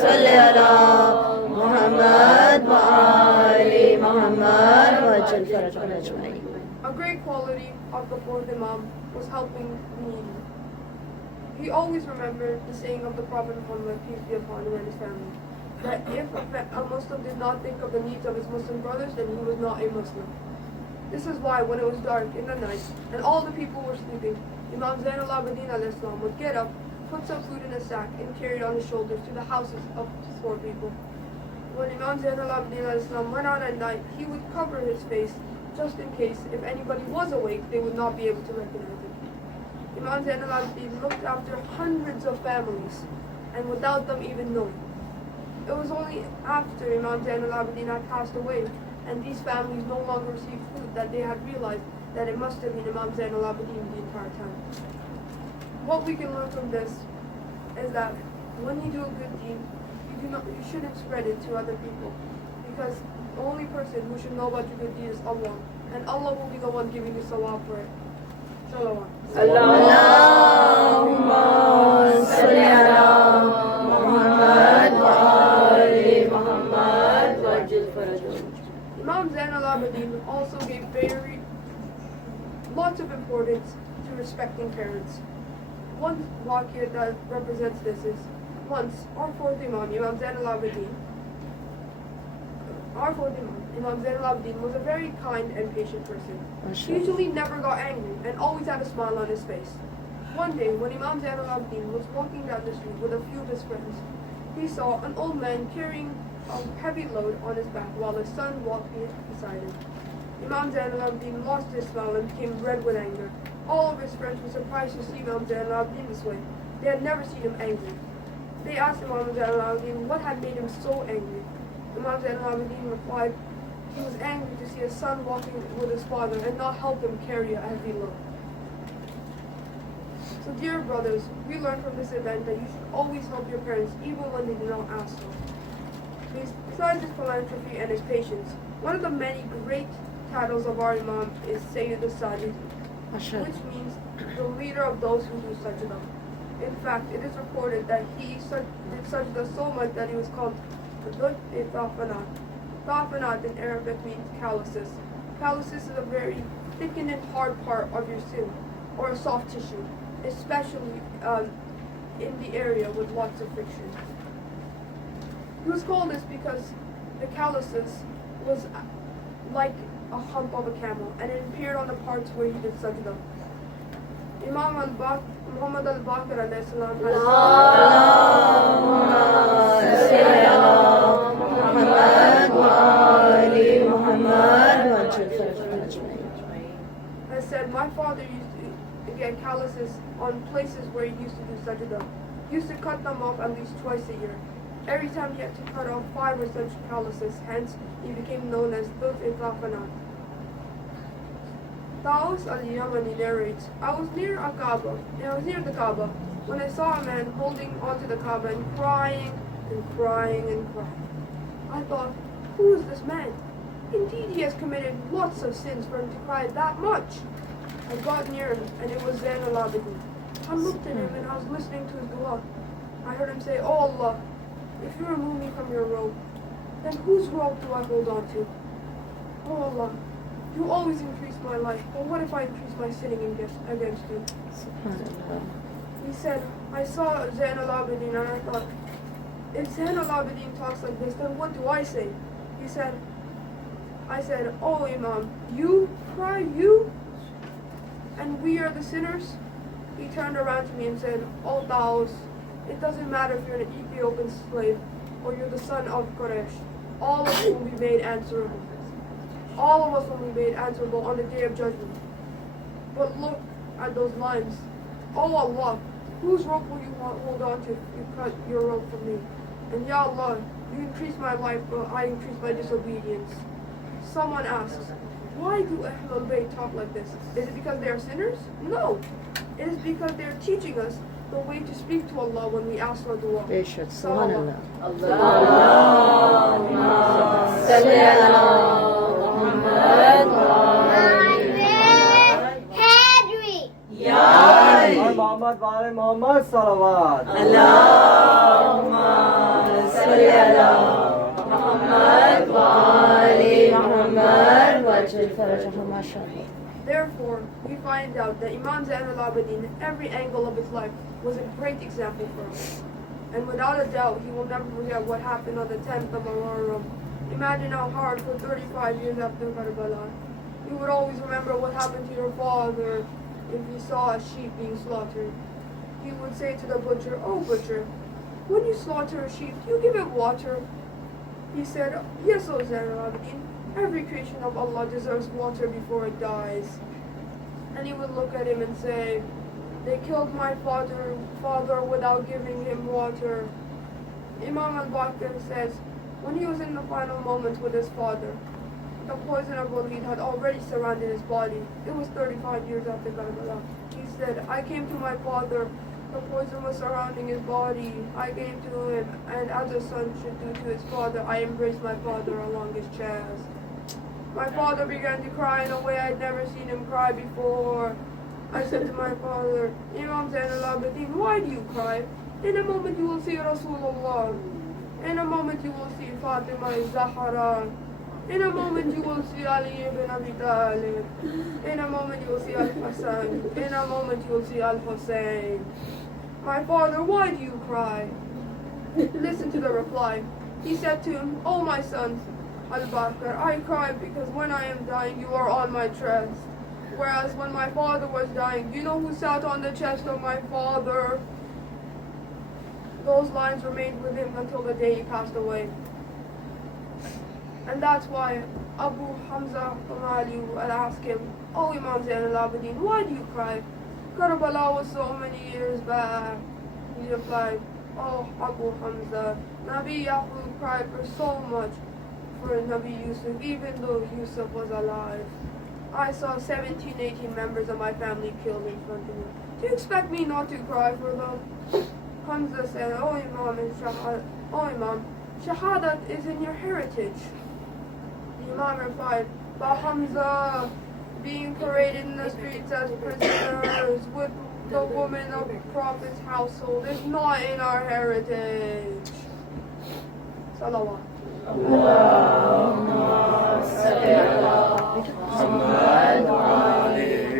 salli ala Muhammad wa ali Muhammad wa ajal farajahum ajma'in. A great quality of the fourth Imam was helping the needy. He always remembered the saying of the Prophet Muhammad, peace be upon him, and his family, that if a Muslim did not think of the needs of his Muslim brothers, then he was not a Muslim. This is why when it was dark in the night and all the people were sleeping, Imam Zain al-Abideen al-Islam would get up, put some food in a sack, and carry it on his shoulders to the houses of poor people. When Imam Zain al-Abideen al-Islam went out at night, he would cover his face just in case if anybody was awake, they would not be able to recognize him. Imam Zain al-Abideen looked after hundreds of families and without them even knowing. It was only after Imam Zain al-Abideen had passed away and these families no longer received food that they had realized that it must have been Imam Zain al-Abideen the entire time. What we can learn from this is that when you do a good deed, you shouldn't spread it to other people, because the only person who should know about your good deed is Allah, and Allah will be the one giving you sawab for it. Salawat. Allahumma salli ala Muhammad wa ali Muhammad wa ajal farajahum. Imam Zain al-Abideen also gave lots of importance to respecting parents. One waqia that represents this is once our fourth Imam, Imam Zain al-Abideen, was a very kind and patient person. He usually never got angry and always had a smile on his face. One day, when Imam Zain al-Abideen was walking down the street with a few of his friends, he saw an old man carrying a heavy load on his back while his son walked beside him. Imam Zain al-Abideen lost his smile and became red with anger. All of his friends were surprised to see Imam Zain al-Abideen this way. They had never seen him angry. They asked Imam Zain al-Abideen what had made him so angry. Imam Zain al-Abideen replied he was angry to see his son walking with his father and not help him carry a heavy load. So dear brothers, we learn from this event that you should always help your parents even when they do not ask so. Besides his philanthropy and his patience, one of the many great titles of our Imam is Syeda, which means the leader of those who do sajda. In fact, it is reported that he did sajda so much that he was called Tafanat. Tafanat in Arabic means calluses. Calluses is a very thickened and hard part of your skin, or a soft tissue, especially in the area with lots of friction. He was called this because the calluses was like a hump of a camel, and it appeared on the parts where he did sajda. Imam Muhammad al-Baqir alayhi salam has said, my father used to get calluses on places where he used to do sajda. He used to cut them off at least twice a year. Every time he had to cut off 5 or such calluses, hence he became known as Dhul Itafanat. Taus al-Yamani narrates, I was near the Kaaba when I saw a man holding onto the Kaaba and crying and crying and crying. I thought, who is this man? Indeed, he has committed lots of sins for him to cry that much. I got near him, and it was Zain al-Abideen. I looked at him and I was listening to his dua. I heard him say, oh Allah, if you remove me from your robe, then whose robe do I hold on to? Oh Allah, you always increase my life, but what if I increase my sinning against you? He said, I saw Zain al-Abideen and I thought, if Zain al-Abideen talks like this, then what do I say? I said, oh Imam, you cry, you? And we are the sinners? He turned around to me and said, oh Taus, it doesn't matter if you're an Ethiopian slave or you're the son of Quraysh. All of us will be made answerable. All of us will be made answerable on the day of judgment. But look at those lines. Oh Allah, whose rope will you hold on to if you cut your rope from me? And Ya Allah, you increase my life, but I increase my disobedience. Someone asks, why do Ahlul Bayt talk like this? Is it because they are sinners? No. It is because they are teaching us the way to speak to Allah when we ask for dua. Subhanallah. Allahumma salli ala Muhammad wa Muhammad wale Muhammad salawat. Allahumma salli ala Muhammad wa ali Muhammad waj'al farajahum mashallah. Therefore, we find out that Imam Zain al-Abideen, in every angle of his life, was a great example for us. And without a doubt, he will never forget what happened on the 10th of Muharram. Imagine how hard for 35 years after Karbala. You would always remember what happened to your father if he saw a sheep being slaughtered. He would say to the butcher, "Oh butcher, when you slaughter a sheep, do you give it water?" He said, "Yes, O Zain al-Abideen. Every creation of Allah deserves water before it dies." And he would look at him and say, "They killed my father without giving him water." Imam al-Baqir says, when he was in the final moments with his father, the poison of Walid had already surrounded his body. It was 35 years after Karbala. He said, "I came to my father, the poison was surrounding his body. I came to him, and as a son should do to his father, I embraced my father along his chest. My father began to cry in a way I'd never seen him cry before. I said to my father, 'Imam Zain al-Abideen, why do you cry? In a moment you will see Rasulullah. In a moment you will see Fatima al-Zahra. In a moment you will see Ali ibn Abi Talib. In a moment you will see Al-Hassan. In a moment you will see Al-Hussein. My father, why do you cry?' Listen to the reply. He said to him, 'Oh my sons, Al-Baqir, I cry because when I am dying you are on my chest. Whereas when my father was dying, do you know who sat on the chest of my father?' Those lines remained with him until the day he passed away. And that's why Abu Hamza al-Ali will ask him, 'Oh Imam Zain al-Abideen, why do you cry? Karbala was so many years back.' He replied, 'Oh Abu Hamza, Nabi Yaqub cried for so much for Nabi Yusuf, even though Yusuf was alive. I saw 17, 18 members of my family killed in front of me. Do you expect me not to cry for them?' Hamza said, 'Oh Imam, Shahadat is in your heritage.' The Imam replied, 'But Hamza, being paraded in the streets as prisoners with the women of the Prophet's household is not in our heritage.' Salawat.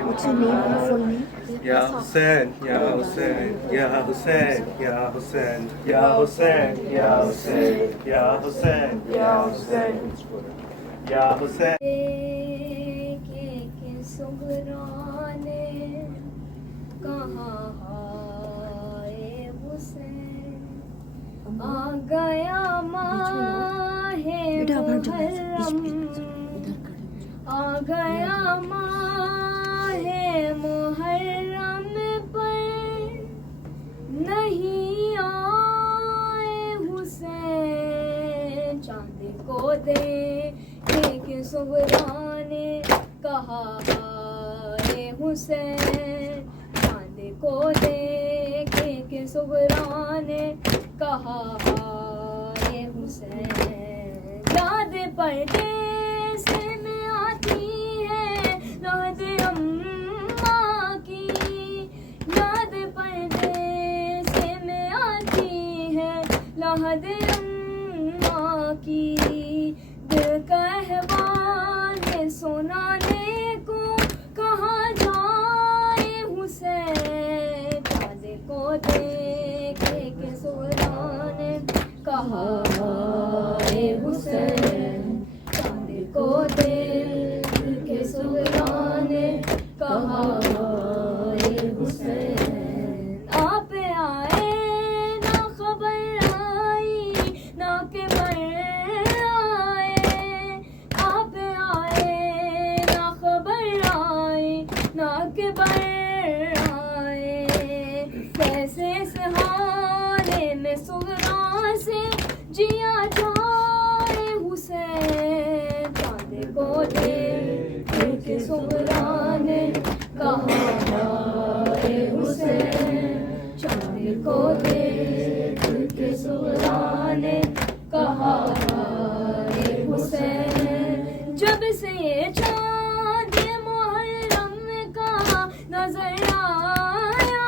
What's your name and full name? Ya Hussein, Ya Hussein, Ya Hussein, Ya Hussein, Ya Hussein, Ya Hussein, Ya Hussein, Ya Hussein, Ya Hussein. सुगराने कहाँ हाय हुसैन आ गया माहे मुहर्रम आ गया माहे मुहर्रम पर नहीं आए हुसैन चांद को दे के सुगराने कहा हाय हुसैन चांद को देखे के सुगरा ने कहा हाय हुसैन याद परदेस में आती है याद अम्मा की याद परदेस में आती है याद अम्मा की दिल का अहवाल सुनाने को कहाँ जाए हुसैन चाँद को देखे के सुगराने कहा हाय हुसैन चाँद को देखे के सुगराने कहा हाय हुसैन आप आए ना खबर आई ना के कैसे सहारे में सुगरा से जिया जाए हुसैन चाँद को देख के सुगरा ने कहा हाय हुसैन चाँद को देख के सुगरा ने कहा हाय हुसैन जब से ये चाँद मुहर्रम का नजर आया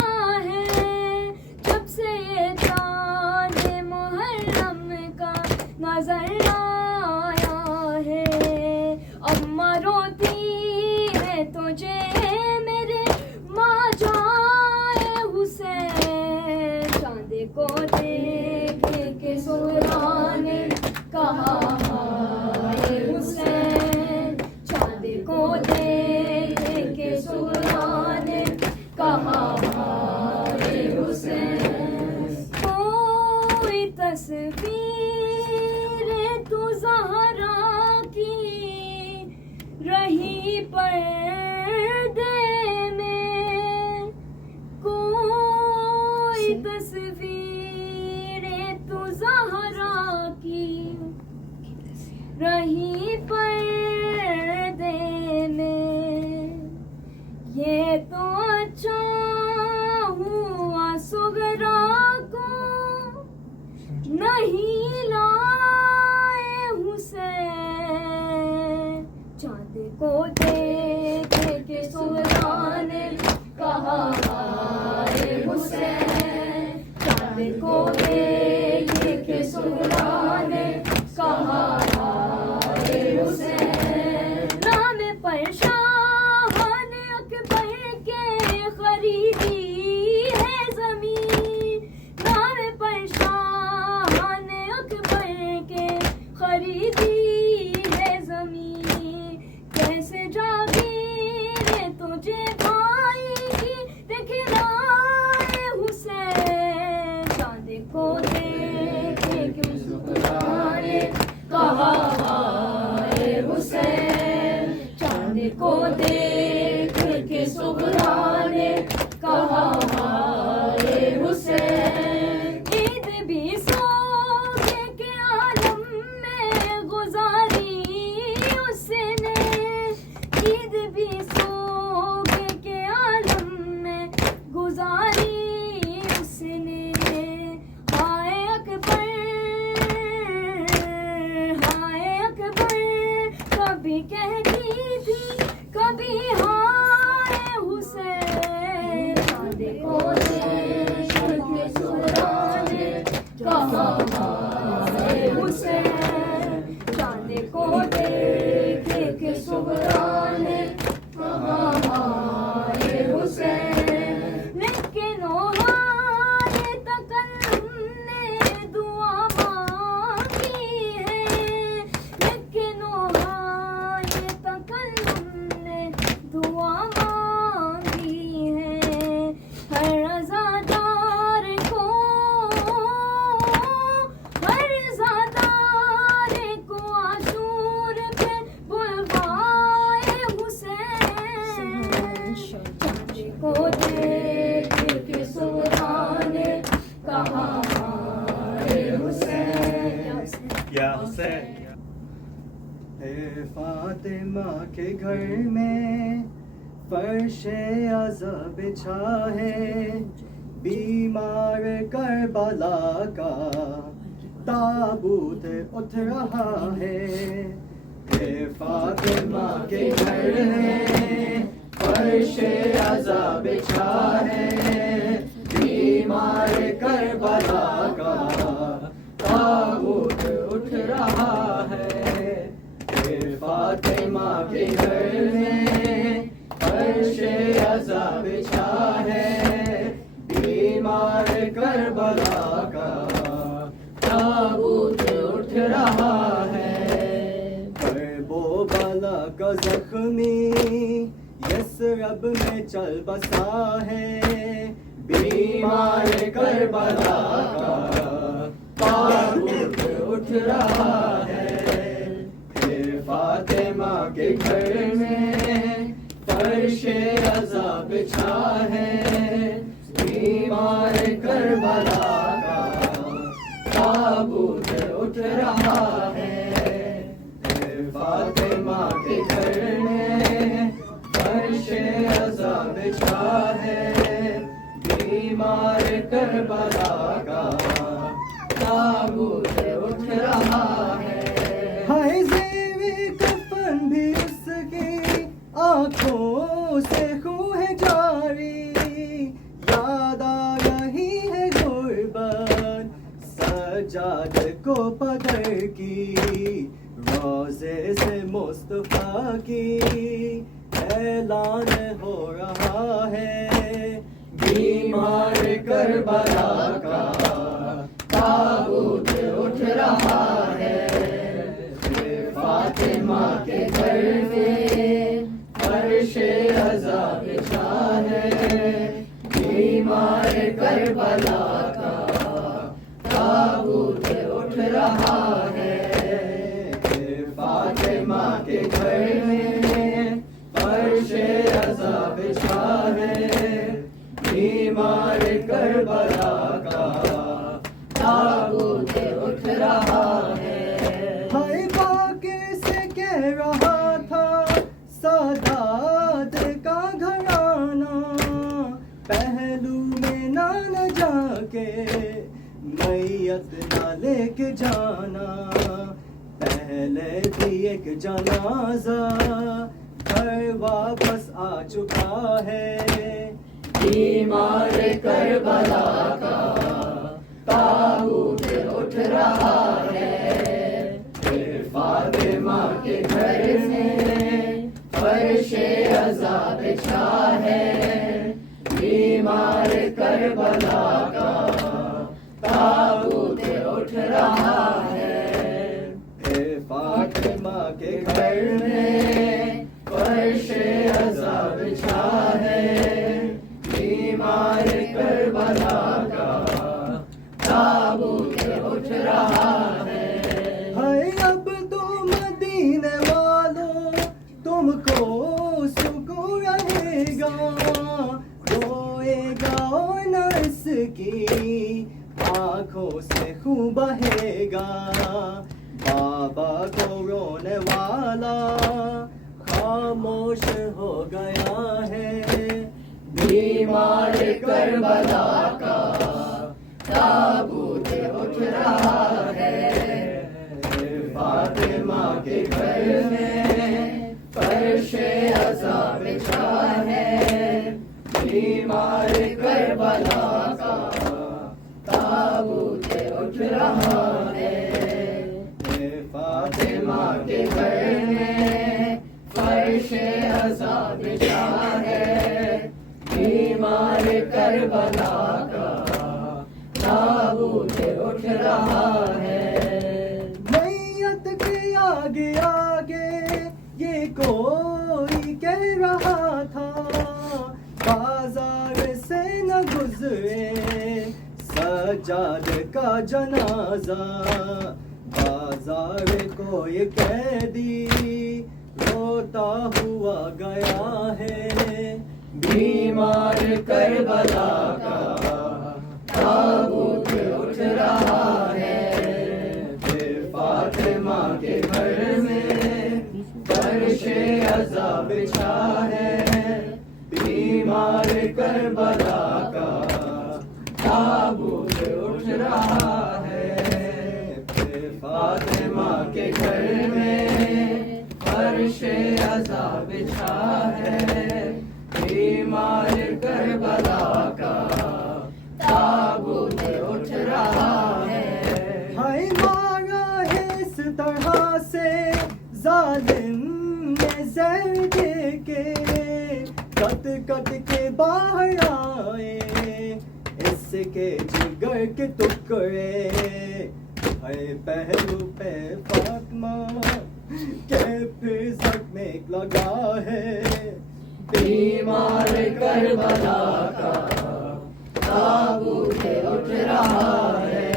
बचा हुआ सुगरा को नहीं लाए हुसैन। चांद को देख के सुगरा ने कहा हाय हुसैन। चांद को देख के सुगरा ने कहा हाय हुसैन। नाम पर शाहन अकबर के खरीदी है जमीन। नाम पर शाहन अकबर के खरीदी है जमीन। कैसे जागीर तुझे भाई की दिखलाए हुसैन। चांद को देख के सुगरा ने कहा हाय हुसैन। चांद को देख के सुगरा ने कहा हाय हुसैन। ईद भी सोगे के आलम में गुजारी उसने। ईद भी सोगे के आलम में गुजारी उसने। हाय अकबर कभी कहती थी कभी हाय हुसैन। चांद को देख के सुगरा ने कहा हाय हुसैन। चांद को देख के सुगरा ने कहा हाय हुसैन। लेकिन हाय तकल्लुम ने दुआ मांगी है। लेकिन हाय तकल्लुम ने दुआ मांगी है। हर रज़ादार को आशूर पे बुलवाए हुसैन। चांद को देख के सुगरा ने कहा हाय हुसैन। या हुसैन। ए फातिमा के घर में फर्शे अज़ा बिछा है। बीमार करबला का ताबूत उठ रहा है। ए फातिमा के घर में फर्शे अज़ा बिछा है। बीमार करबला का ताबूत उठ रहा है। फातिमा के घर में फर्शे अज़ा बिछा है। बीमार करबला का ताबूत उठ रहा है। करबो बला का जख्मी यसरब में चल बसा है। बीमार करबला का ताबूत उठ रहा है। फातिमा के घर में फर्शे अज़ा बिछा है। बीमार करबला का ताबूत उठ रहा है। फातिमा के घर में फर्शे अज़ा बिछा है। बीमार करबला का ताबूत उठ रहा है। हाय कफन भी उसकी आंखों से खूह जारी। याद आ रही है गुर्बत सजाद को पदर की। रोज़े से मुस्तफा की ऐलान हो रहा है। बीमार करबला का ताबूत उठ रहा है। फातिमा के घर में फर्शे अज़ा बिछा है। बीमार करबला का ताबूत उठ रहा है। फातिमा के घर में फर्शे अज़ा बिछा है। बीमार करबला का ताबूत उठ रहा है। हाय बाकी से कह रहा था सादात का घराना। मैयत ना लेके जाना, पहले भी एक जनाजा घर वापस आ चुका है। बीमार करबला का ताबूत उठ रहा है, फातिमा के घर में फर्शे अज़ा बिछा है। बीमार करबला का ताबूत उठ रहा है, फातिमा के घर में फर्शे अज़ा बिछा है। बीमार करबला का ताबूत उठ रहा है। हाय अब तो मदीने वालों तुमको सुकून रहेगा, रोएगा और न इसकी आंखों से खून बहेगा। बाबा को रोने वाला खामोश हो गया है। बीमार करबला का ताबूत उठ रहा है, फातिमा के घर में फर्शे अज़ा बिछा है। बीमार करबला का ताबूत उठ रहा है, फातिमा के घर में फर्शे अज़ा बिछा है। बीमार करबला का ताबूत उठ रहा है। मैयत के आगे आगे ये कोई कह रहा था, बाजार से न गुजरे सज्जाद का जनाजा। बाजार को ये कैदी रोता हुआ गया है। बीमार करबला का ताबूत उठ रहा है, फातिमा के घर में फर्शे अज़ा बिछा है। बीमार करबला का ताबूत उठ रहा है, फातिमा के घर में फर्शे अज़ा बिछा है। बीमार करबला का ताबूत उठ रहा है। हाय मारा है इस तरह से जालिम ने ज़हर देके, कट कट के बाहर आए इसके जिगर के टुकड़े। हाय पहलू पे फातिमा के फिर जख्म लगा है। बीमार करबला का ताबूत उठ रहा है,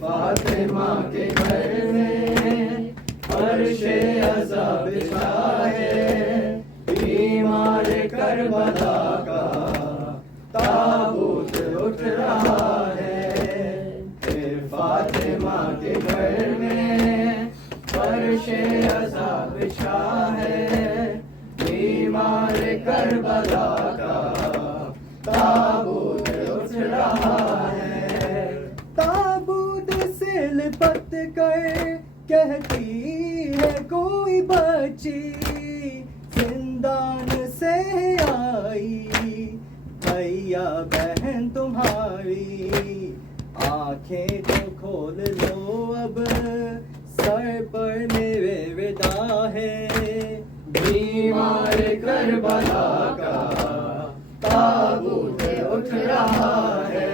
फातिमा के घर में फर्शे अज़ा बिछा है। बीमार करबला का ताबूत उठ रहा है, फातिमा के घर में फर्शे अज़ा बिछा है। बीमार करबला का ताबूत उठ रहा है। ताबूत से लिपट कर कहती है कोई बच्ची, जिंदान से आई भैया बहन तुम्हारी। आंखें तो खोल लो अब, सर पर मेरे विदा है। बीमार करबला का ताबूत उठ रहा है,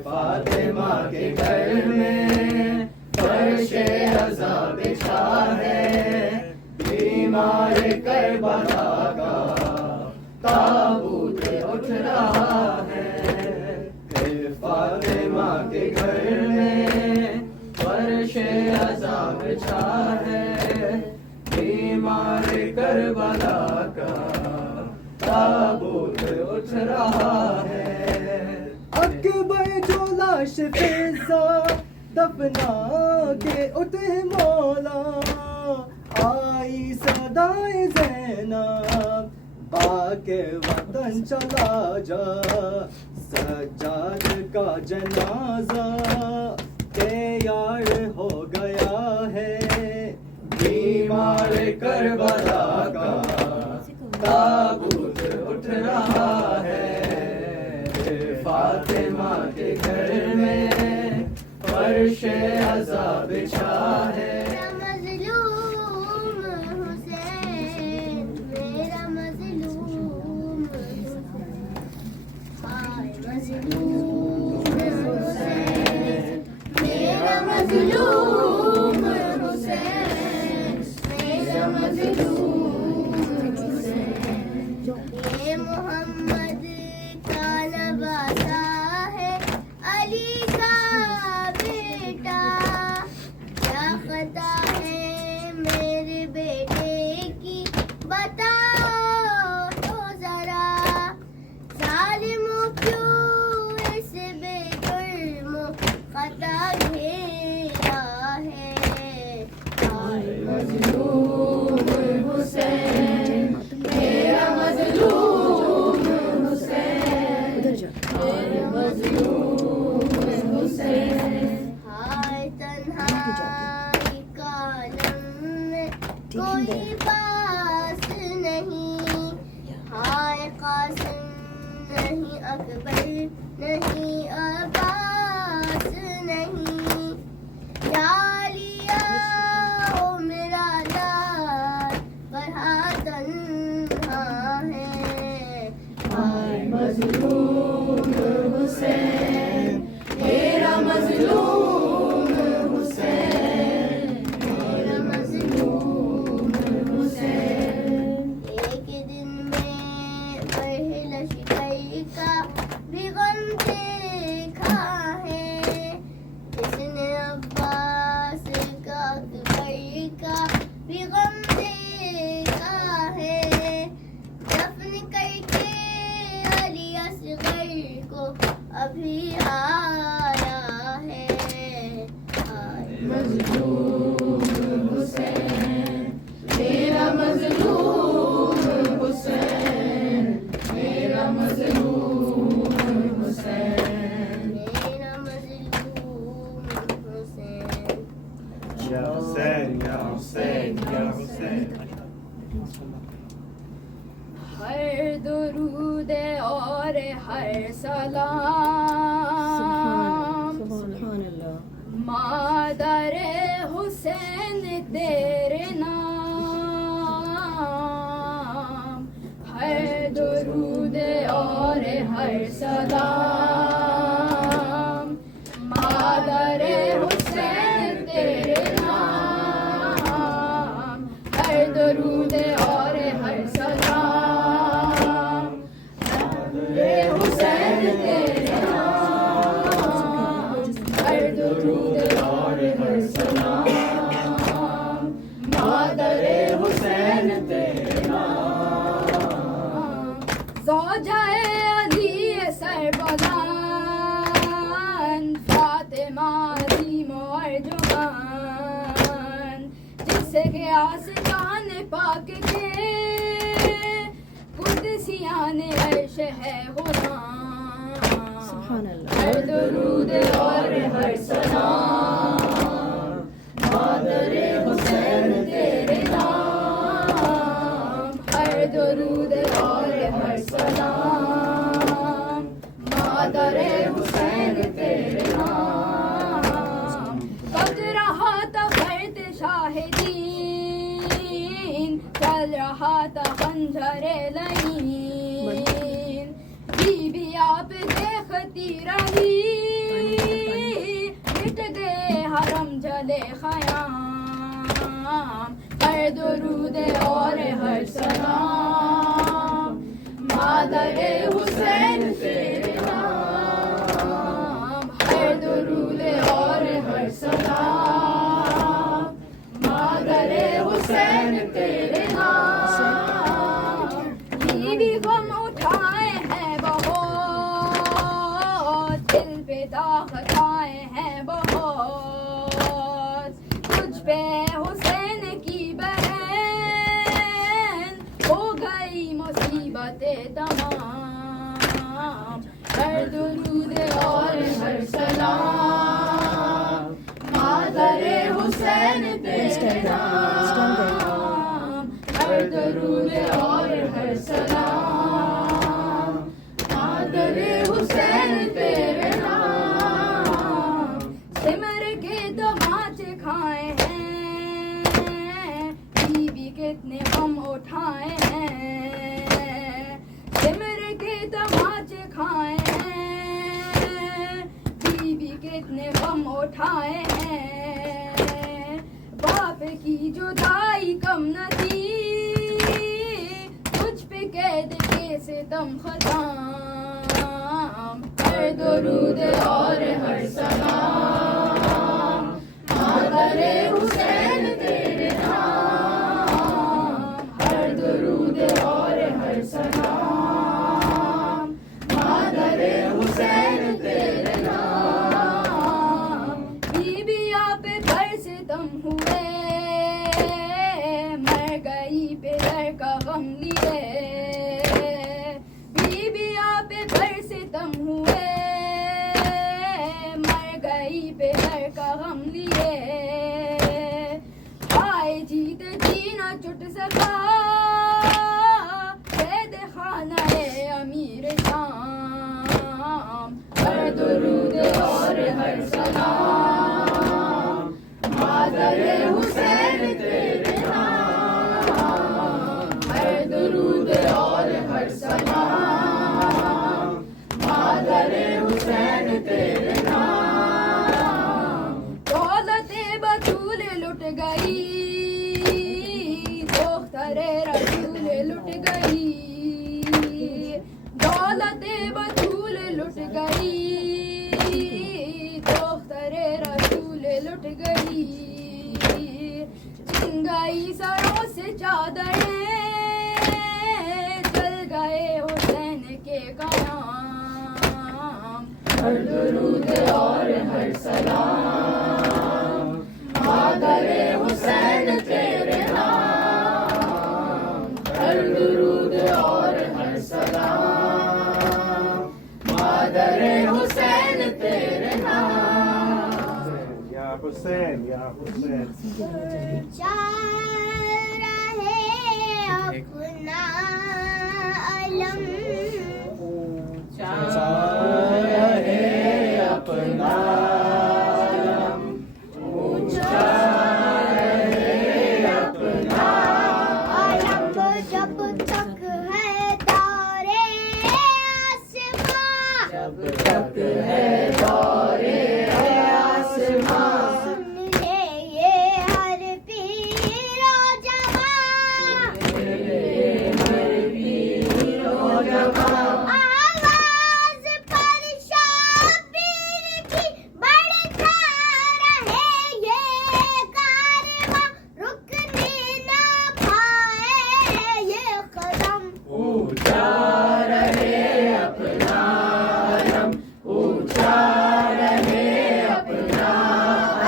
फातिमा के घर में फर्शे अज़ा बिछा है। बीमार करबला का ताबूत उठ रहा है, फातिमा के घर में फर्शे अज़ा बिछा है। बीमार करबला का ताबूत उठ रहा है। अकबर जो लाश फिजा दफना के उठे मौला, आई सदाए ज़ैनब बाके वतन चला जा सज्जाद का जनाजा तैयार हो गया है बीमार करबला का ताबूत उठ रहा है फातिमा के घर में फर्श अज़ा बिछा है मोहम्मद का नवासा है अली का बेटा क्या खता है मेरे बेटे की बताओ तो जरा जालिमों क्यों इस बेजुर्मों खता घेरा है हाय मजलूम हुसैन मेरा मजलूम हुसैन मेरा मजलूम हुसैन हाय तन्हाई का आलम में कोई पास नहीं हाय कासिम नहीं अकबर नहीं अब्बास नहीं या लिया ओ मेरा लाल बड़ा तन्हा है हाय मजलूम हुसैन मेरा मजलूम हुसैन मेरा मजलूम हुसैन एक दिन में पहला शिकई का भी गम देखा है जिसने अब्बास का अकबर का भी गम देखा है दफन करके अली असगर को अभी आया है हाय मजलूम हुसैन मेरा मजलूम हुसैन मेरा मजलूम हुसैन मेरा मजलूम हुसैन या हुसैन या हुसैन या हुसैन हर दुरूद और हर सलाम मादर हुसैन तेरे नाम हर दुरूद और हर सलाम मादर हुसैन तेरे नाम हर दुरूद और हर सलाम हुसैन तेरे नाम हर दुरूद और हर सलाम मादर हुसैन तेरे नाम ज़ौजाए अली सरबलान फातिमा अज़ीम और जुबान जिसके आसमान पाक के कुदसियान अर्श है गुलाम हर दुरूद और हर सलाम मादर हुसैन तेरे नाम हर दुरूद और हर सलाम मादर हुसैन तेरे नाम कब रहा था फर्द शाहिदीन चल रहा था खंजरे लईन बीबी आप देखती रही मिट गए हरम जले खयाम हर दुरूद और हर सलाम मादर हुसैन तेरे नाम हर दुरूद और हर सलाम मादर हुसैन तेरे नाम बीबी गम उठाए हैं बहुत दिल पे ताकत आए हैं बहुत तुझ पे हुसैन की बहन हो गई मुसीबत सलाम, हर दुरूद और हर सलाम, मादरे हुसैन तेरे नाम, हर दुरूद और हर सलाम, मादरे हुसैन तेरे नाम। सिमर के तमाचे खाए हैं, बीबी कितने गम उठाए हैं, सिमर के तमाचे खाए हैं, बीबी कितने गम उठाए हैं। बाप की जुदाई कम न थी, तुझ पे कैद के सितम खत्म, हर दुरूद और हर सलाम, मादरे हुसैन तेरे नाम, हर दुरूद और हर सलाम, मादरे हुसैन तेरे नाम। बीबिया पे पर सितम हुए, मर गई पे दर का गम लिए, बीबिया पे पर सितम हुए, मर गई पे दर का गम लिए। आए जीत जीना चुट सका, कैद खाना है अमीर शाम, हर दुरूद और हर सलाम, मादरे हुसैन तेरे नाम, हर दुरूद और हर सलाम, मादरे हुसैन तेरे नाम। दौलते बतूल लुट गई, दोख्तरे रसूल लुट गई, दौलते बतूल लुट गई, दोख्तरे रसूल लुट गई। छिन गई सरों से चादरें, चल गए हुसैन के कयाम, हर दुरूद और हर सलाम, मादरे हुसैन तेरे नाम, हर दुरूद और हर सलाम, मादरे हुसैन तेरे नाम। या हुसैन, या हुसैन। अपना अलम, अपना अलम जब तक है दौरे आसमां, जब तक है दौरे आसमां, सुन ले ये हर पीर ओ जवां, आवाज पर शाबीर की बढ़ता रहे ये कारवां, रुकने ना पाए ये कदम। ऊंचा रहे अपना अलम, ऊंचा रहे अपना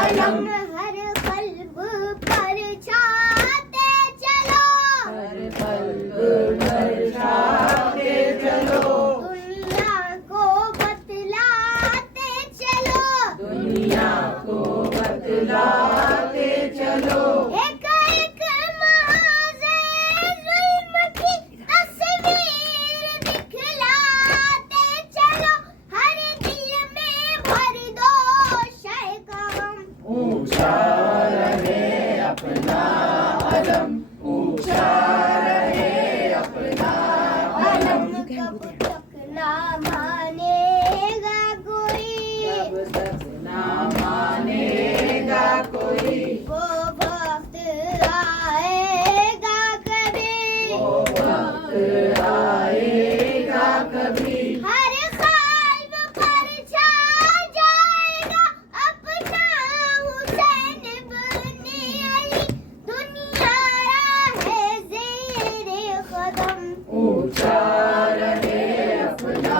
अलम, हर कल्ब पर छाते चलो, हर पल्ब पर छाते चलो, दुनिया को बतलाते चलो, दुनिया को बतलाते चलो। एक एक महाज़े ज़ुल्म की तस्वीर दिखलाते चलो, हर दिल में भर दो शय का गम। ऊंचा रहे अपना अलम, ऊंचा रहे अपना अलम, कब तक ना मानेगा कोई, जब तक ना मानेगा कोई, वो वक्त आएगा कभी, वो वक्त आएगा कभी, हर ख्वाब पर छा जाएगा अपना हुसैन इब्ने अली, दुनिया रहे ज़ेरे कदम। ऊंचा रहे अपना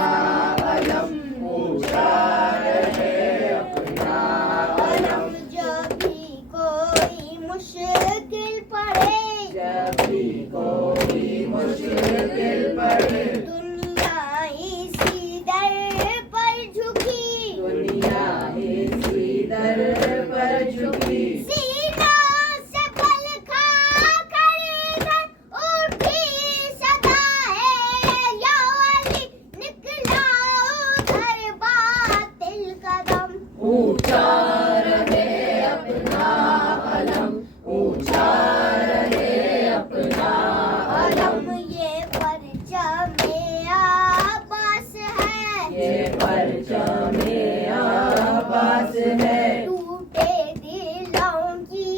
ये परचम-ए अब्बास है, टूटे दिलों की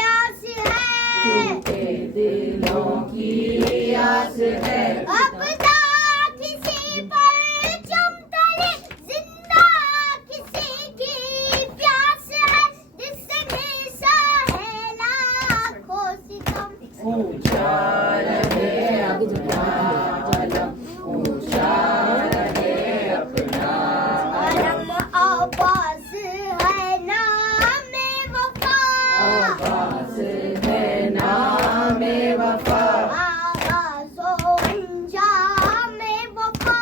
आस है, टूटे दिलों की आस है, अपना किसी परचम तले जिंदा किसी की प्यास है, जिसने सहे लाखों सितम। ऊंचा रहे अपना अलम, ऊंचा रहे अपना अलम अब्बास है नाम-ए वफा, अब्बास है नाम-ए वफा, आगाज़ो अंजाम-ए वफा,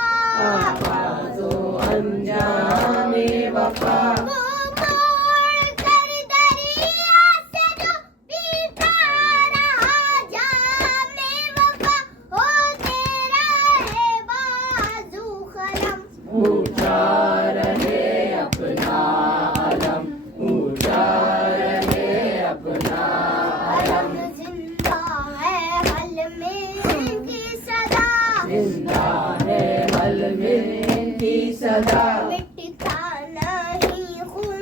आगाज़ो अंजाम-ए वफा, वो मोड़ कर दरिया से जो पीता रहा जाम-ए वफा, होते रहे बाजू खलम। ऊंचा रहे अपना अलम, ऊंचा रहे अपना अलम, अलम जिंदा है हल में की सदा, जिंदा है हल में की सदा, मिटता नहीं खून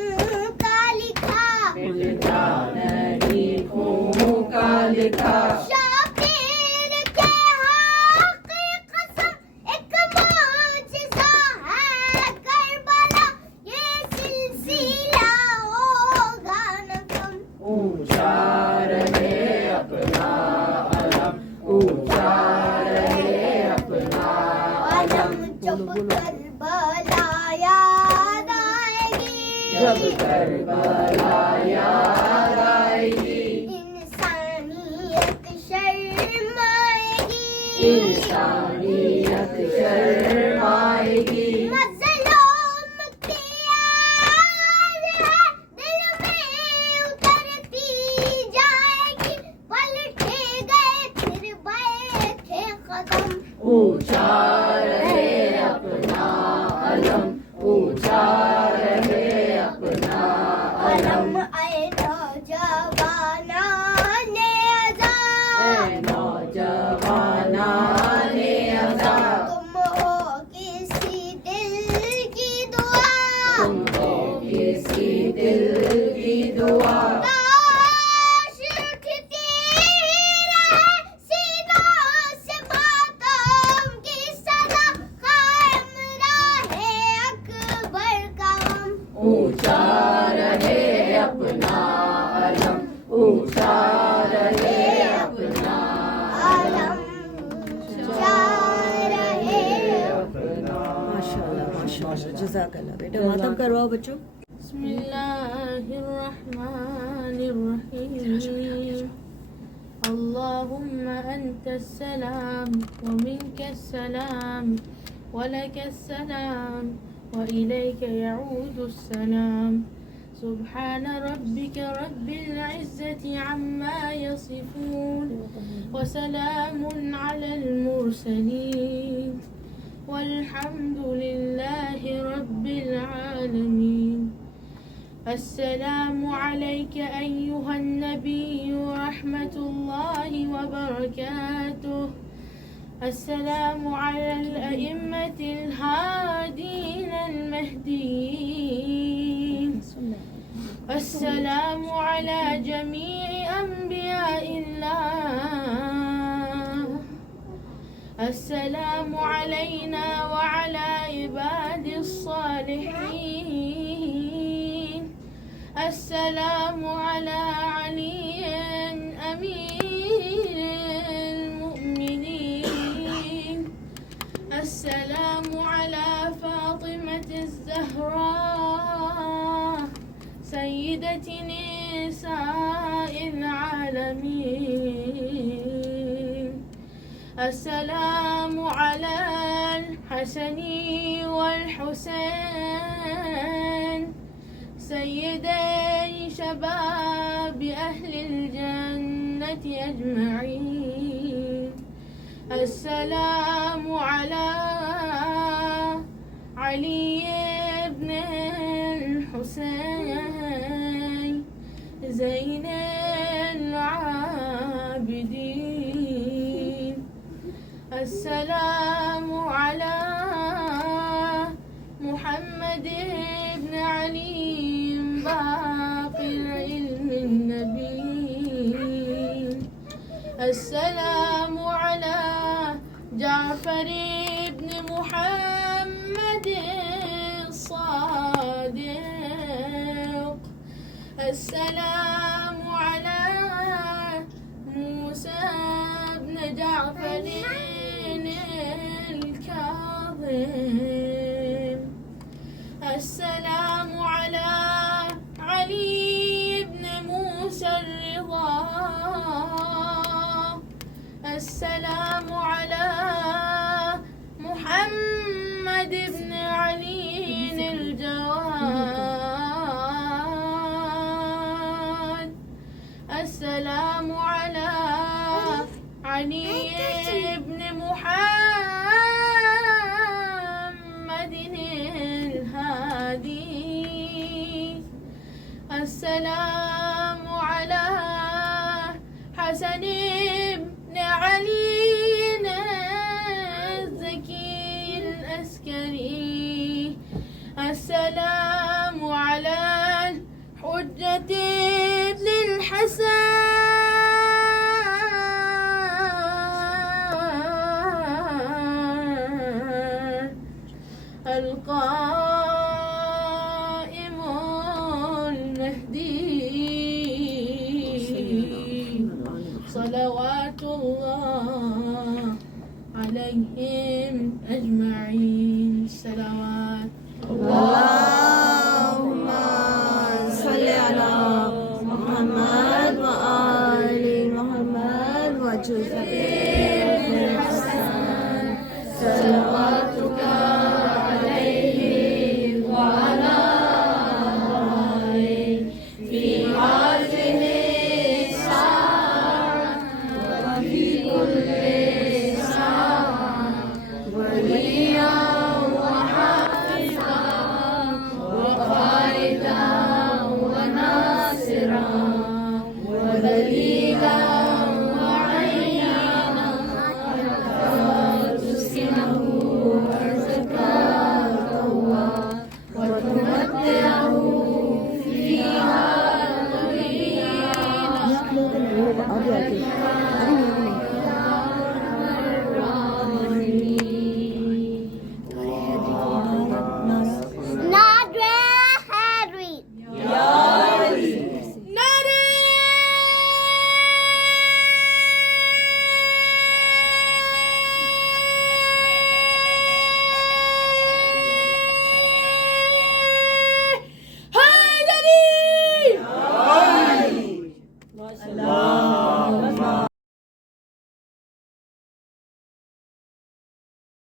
का लिखा, मिटता नहीं खून का लिखा, शाबिर के हक कसम एक मौजिज़ा है करबला, ये सिलसिला होगा न कम। ऊंचा रहे अपना अलम, ऊंचा रहे अपना अलम, जब करबला याद आएगी, जब करबला याद आएगी, इंसानियत शर्माएगी, इंसानियत शर्माएगी, मज़लूम की आवाज़ है दिल में उतरती जाएगी, पलटे गए फिर बैठे कदम। ऊंचा रहे अपना अलम, ऊंचा रहे अपना अलम, ऐ नौजवानाने अज़ा, ऐ नौजवानाने अज़ा, तुम हो किसी दिल की दुआ, तुम हो किसी दिल की दुआ, काश उठती रहे सीनों से मातम की सदा, कायम रहे अकबर का हम। ऊंचा रहे अपना अलम, ऊंचा रहे अपना आलम ऊंचा रहे। माशाल्लाह माशाल्लाह, जज़ाकल्लाह। बेटा मातम करवाओ बच्चों। बिस्मिल्लाहिर्रहमानिर्रहीम। अल्लाहुम्मा अंतस्सलाम व मिनकस्सलाम व लकस्सलाम व इलैका यऊदुस्सलाम। सुब्हान रब्बिका रब्बिल इज्जति अम्मा यसिफून व सलामुन अलल मुरसलीन वल्हम्दुलिल्लाहि रब्बिल आलमीन। अस्सलामु अलैका अय्युहन नबिय्यु रहमतुल्लाहि व बरकातुह। अस्सलामु अलल अइम्मतिल हादीनल महदीयीन। अस्सलामु अला जमीइ अंबियाइल्लाह। अस्सलामु अलैना व अला इबादिस सालिहीन। अस्सलामु अला अलिय्यिन अमीरिल मुअ्मिनीन। अस्सलामु अला फातिमतिज़ ज़हरा सय्यदति निसाइल आलमीन। अस्सलामु अलल हसनी वल हुसैन सय्यदै शबाबि अहलिल जन्नति अजमईन। अस्सलामु अला अली इब्न हुसैन ज़ैन आबिदीन। अस्सलामु अला محمد بن علي باقي العلم النبي. السلام على جعفر بن محمد الصادق. السلام على موسى بن جعفر الكاظم. السلام على علي بن موسى الرضا. السلام على محمد بن علي الجواد. السلام على علي بن محمد الهادي. السلام على حسن بن علي الزكي العسكري. السلام على الحجة ابن الحسن القائم المهدي. صلوات الله عليهم أجمعين. السلام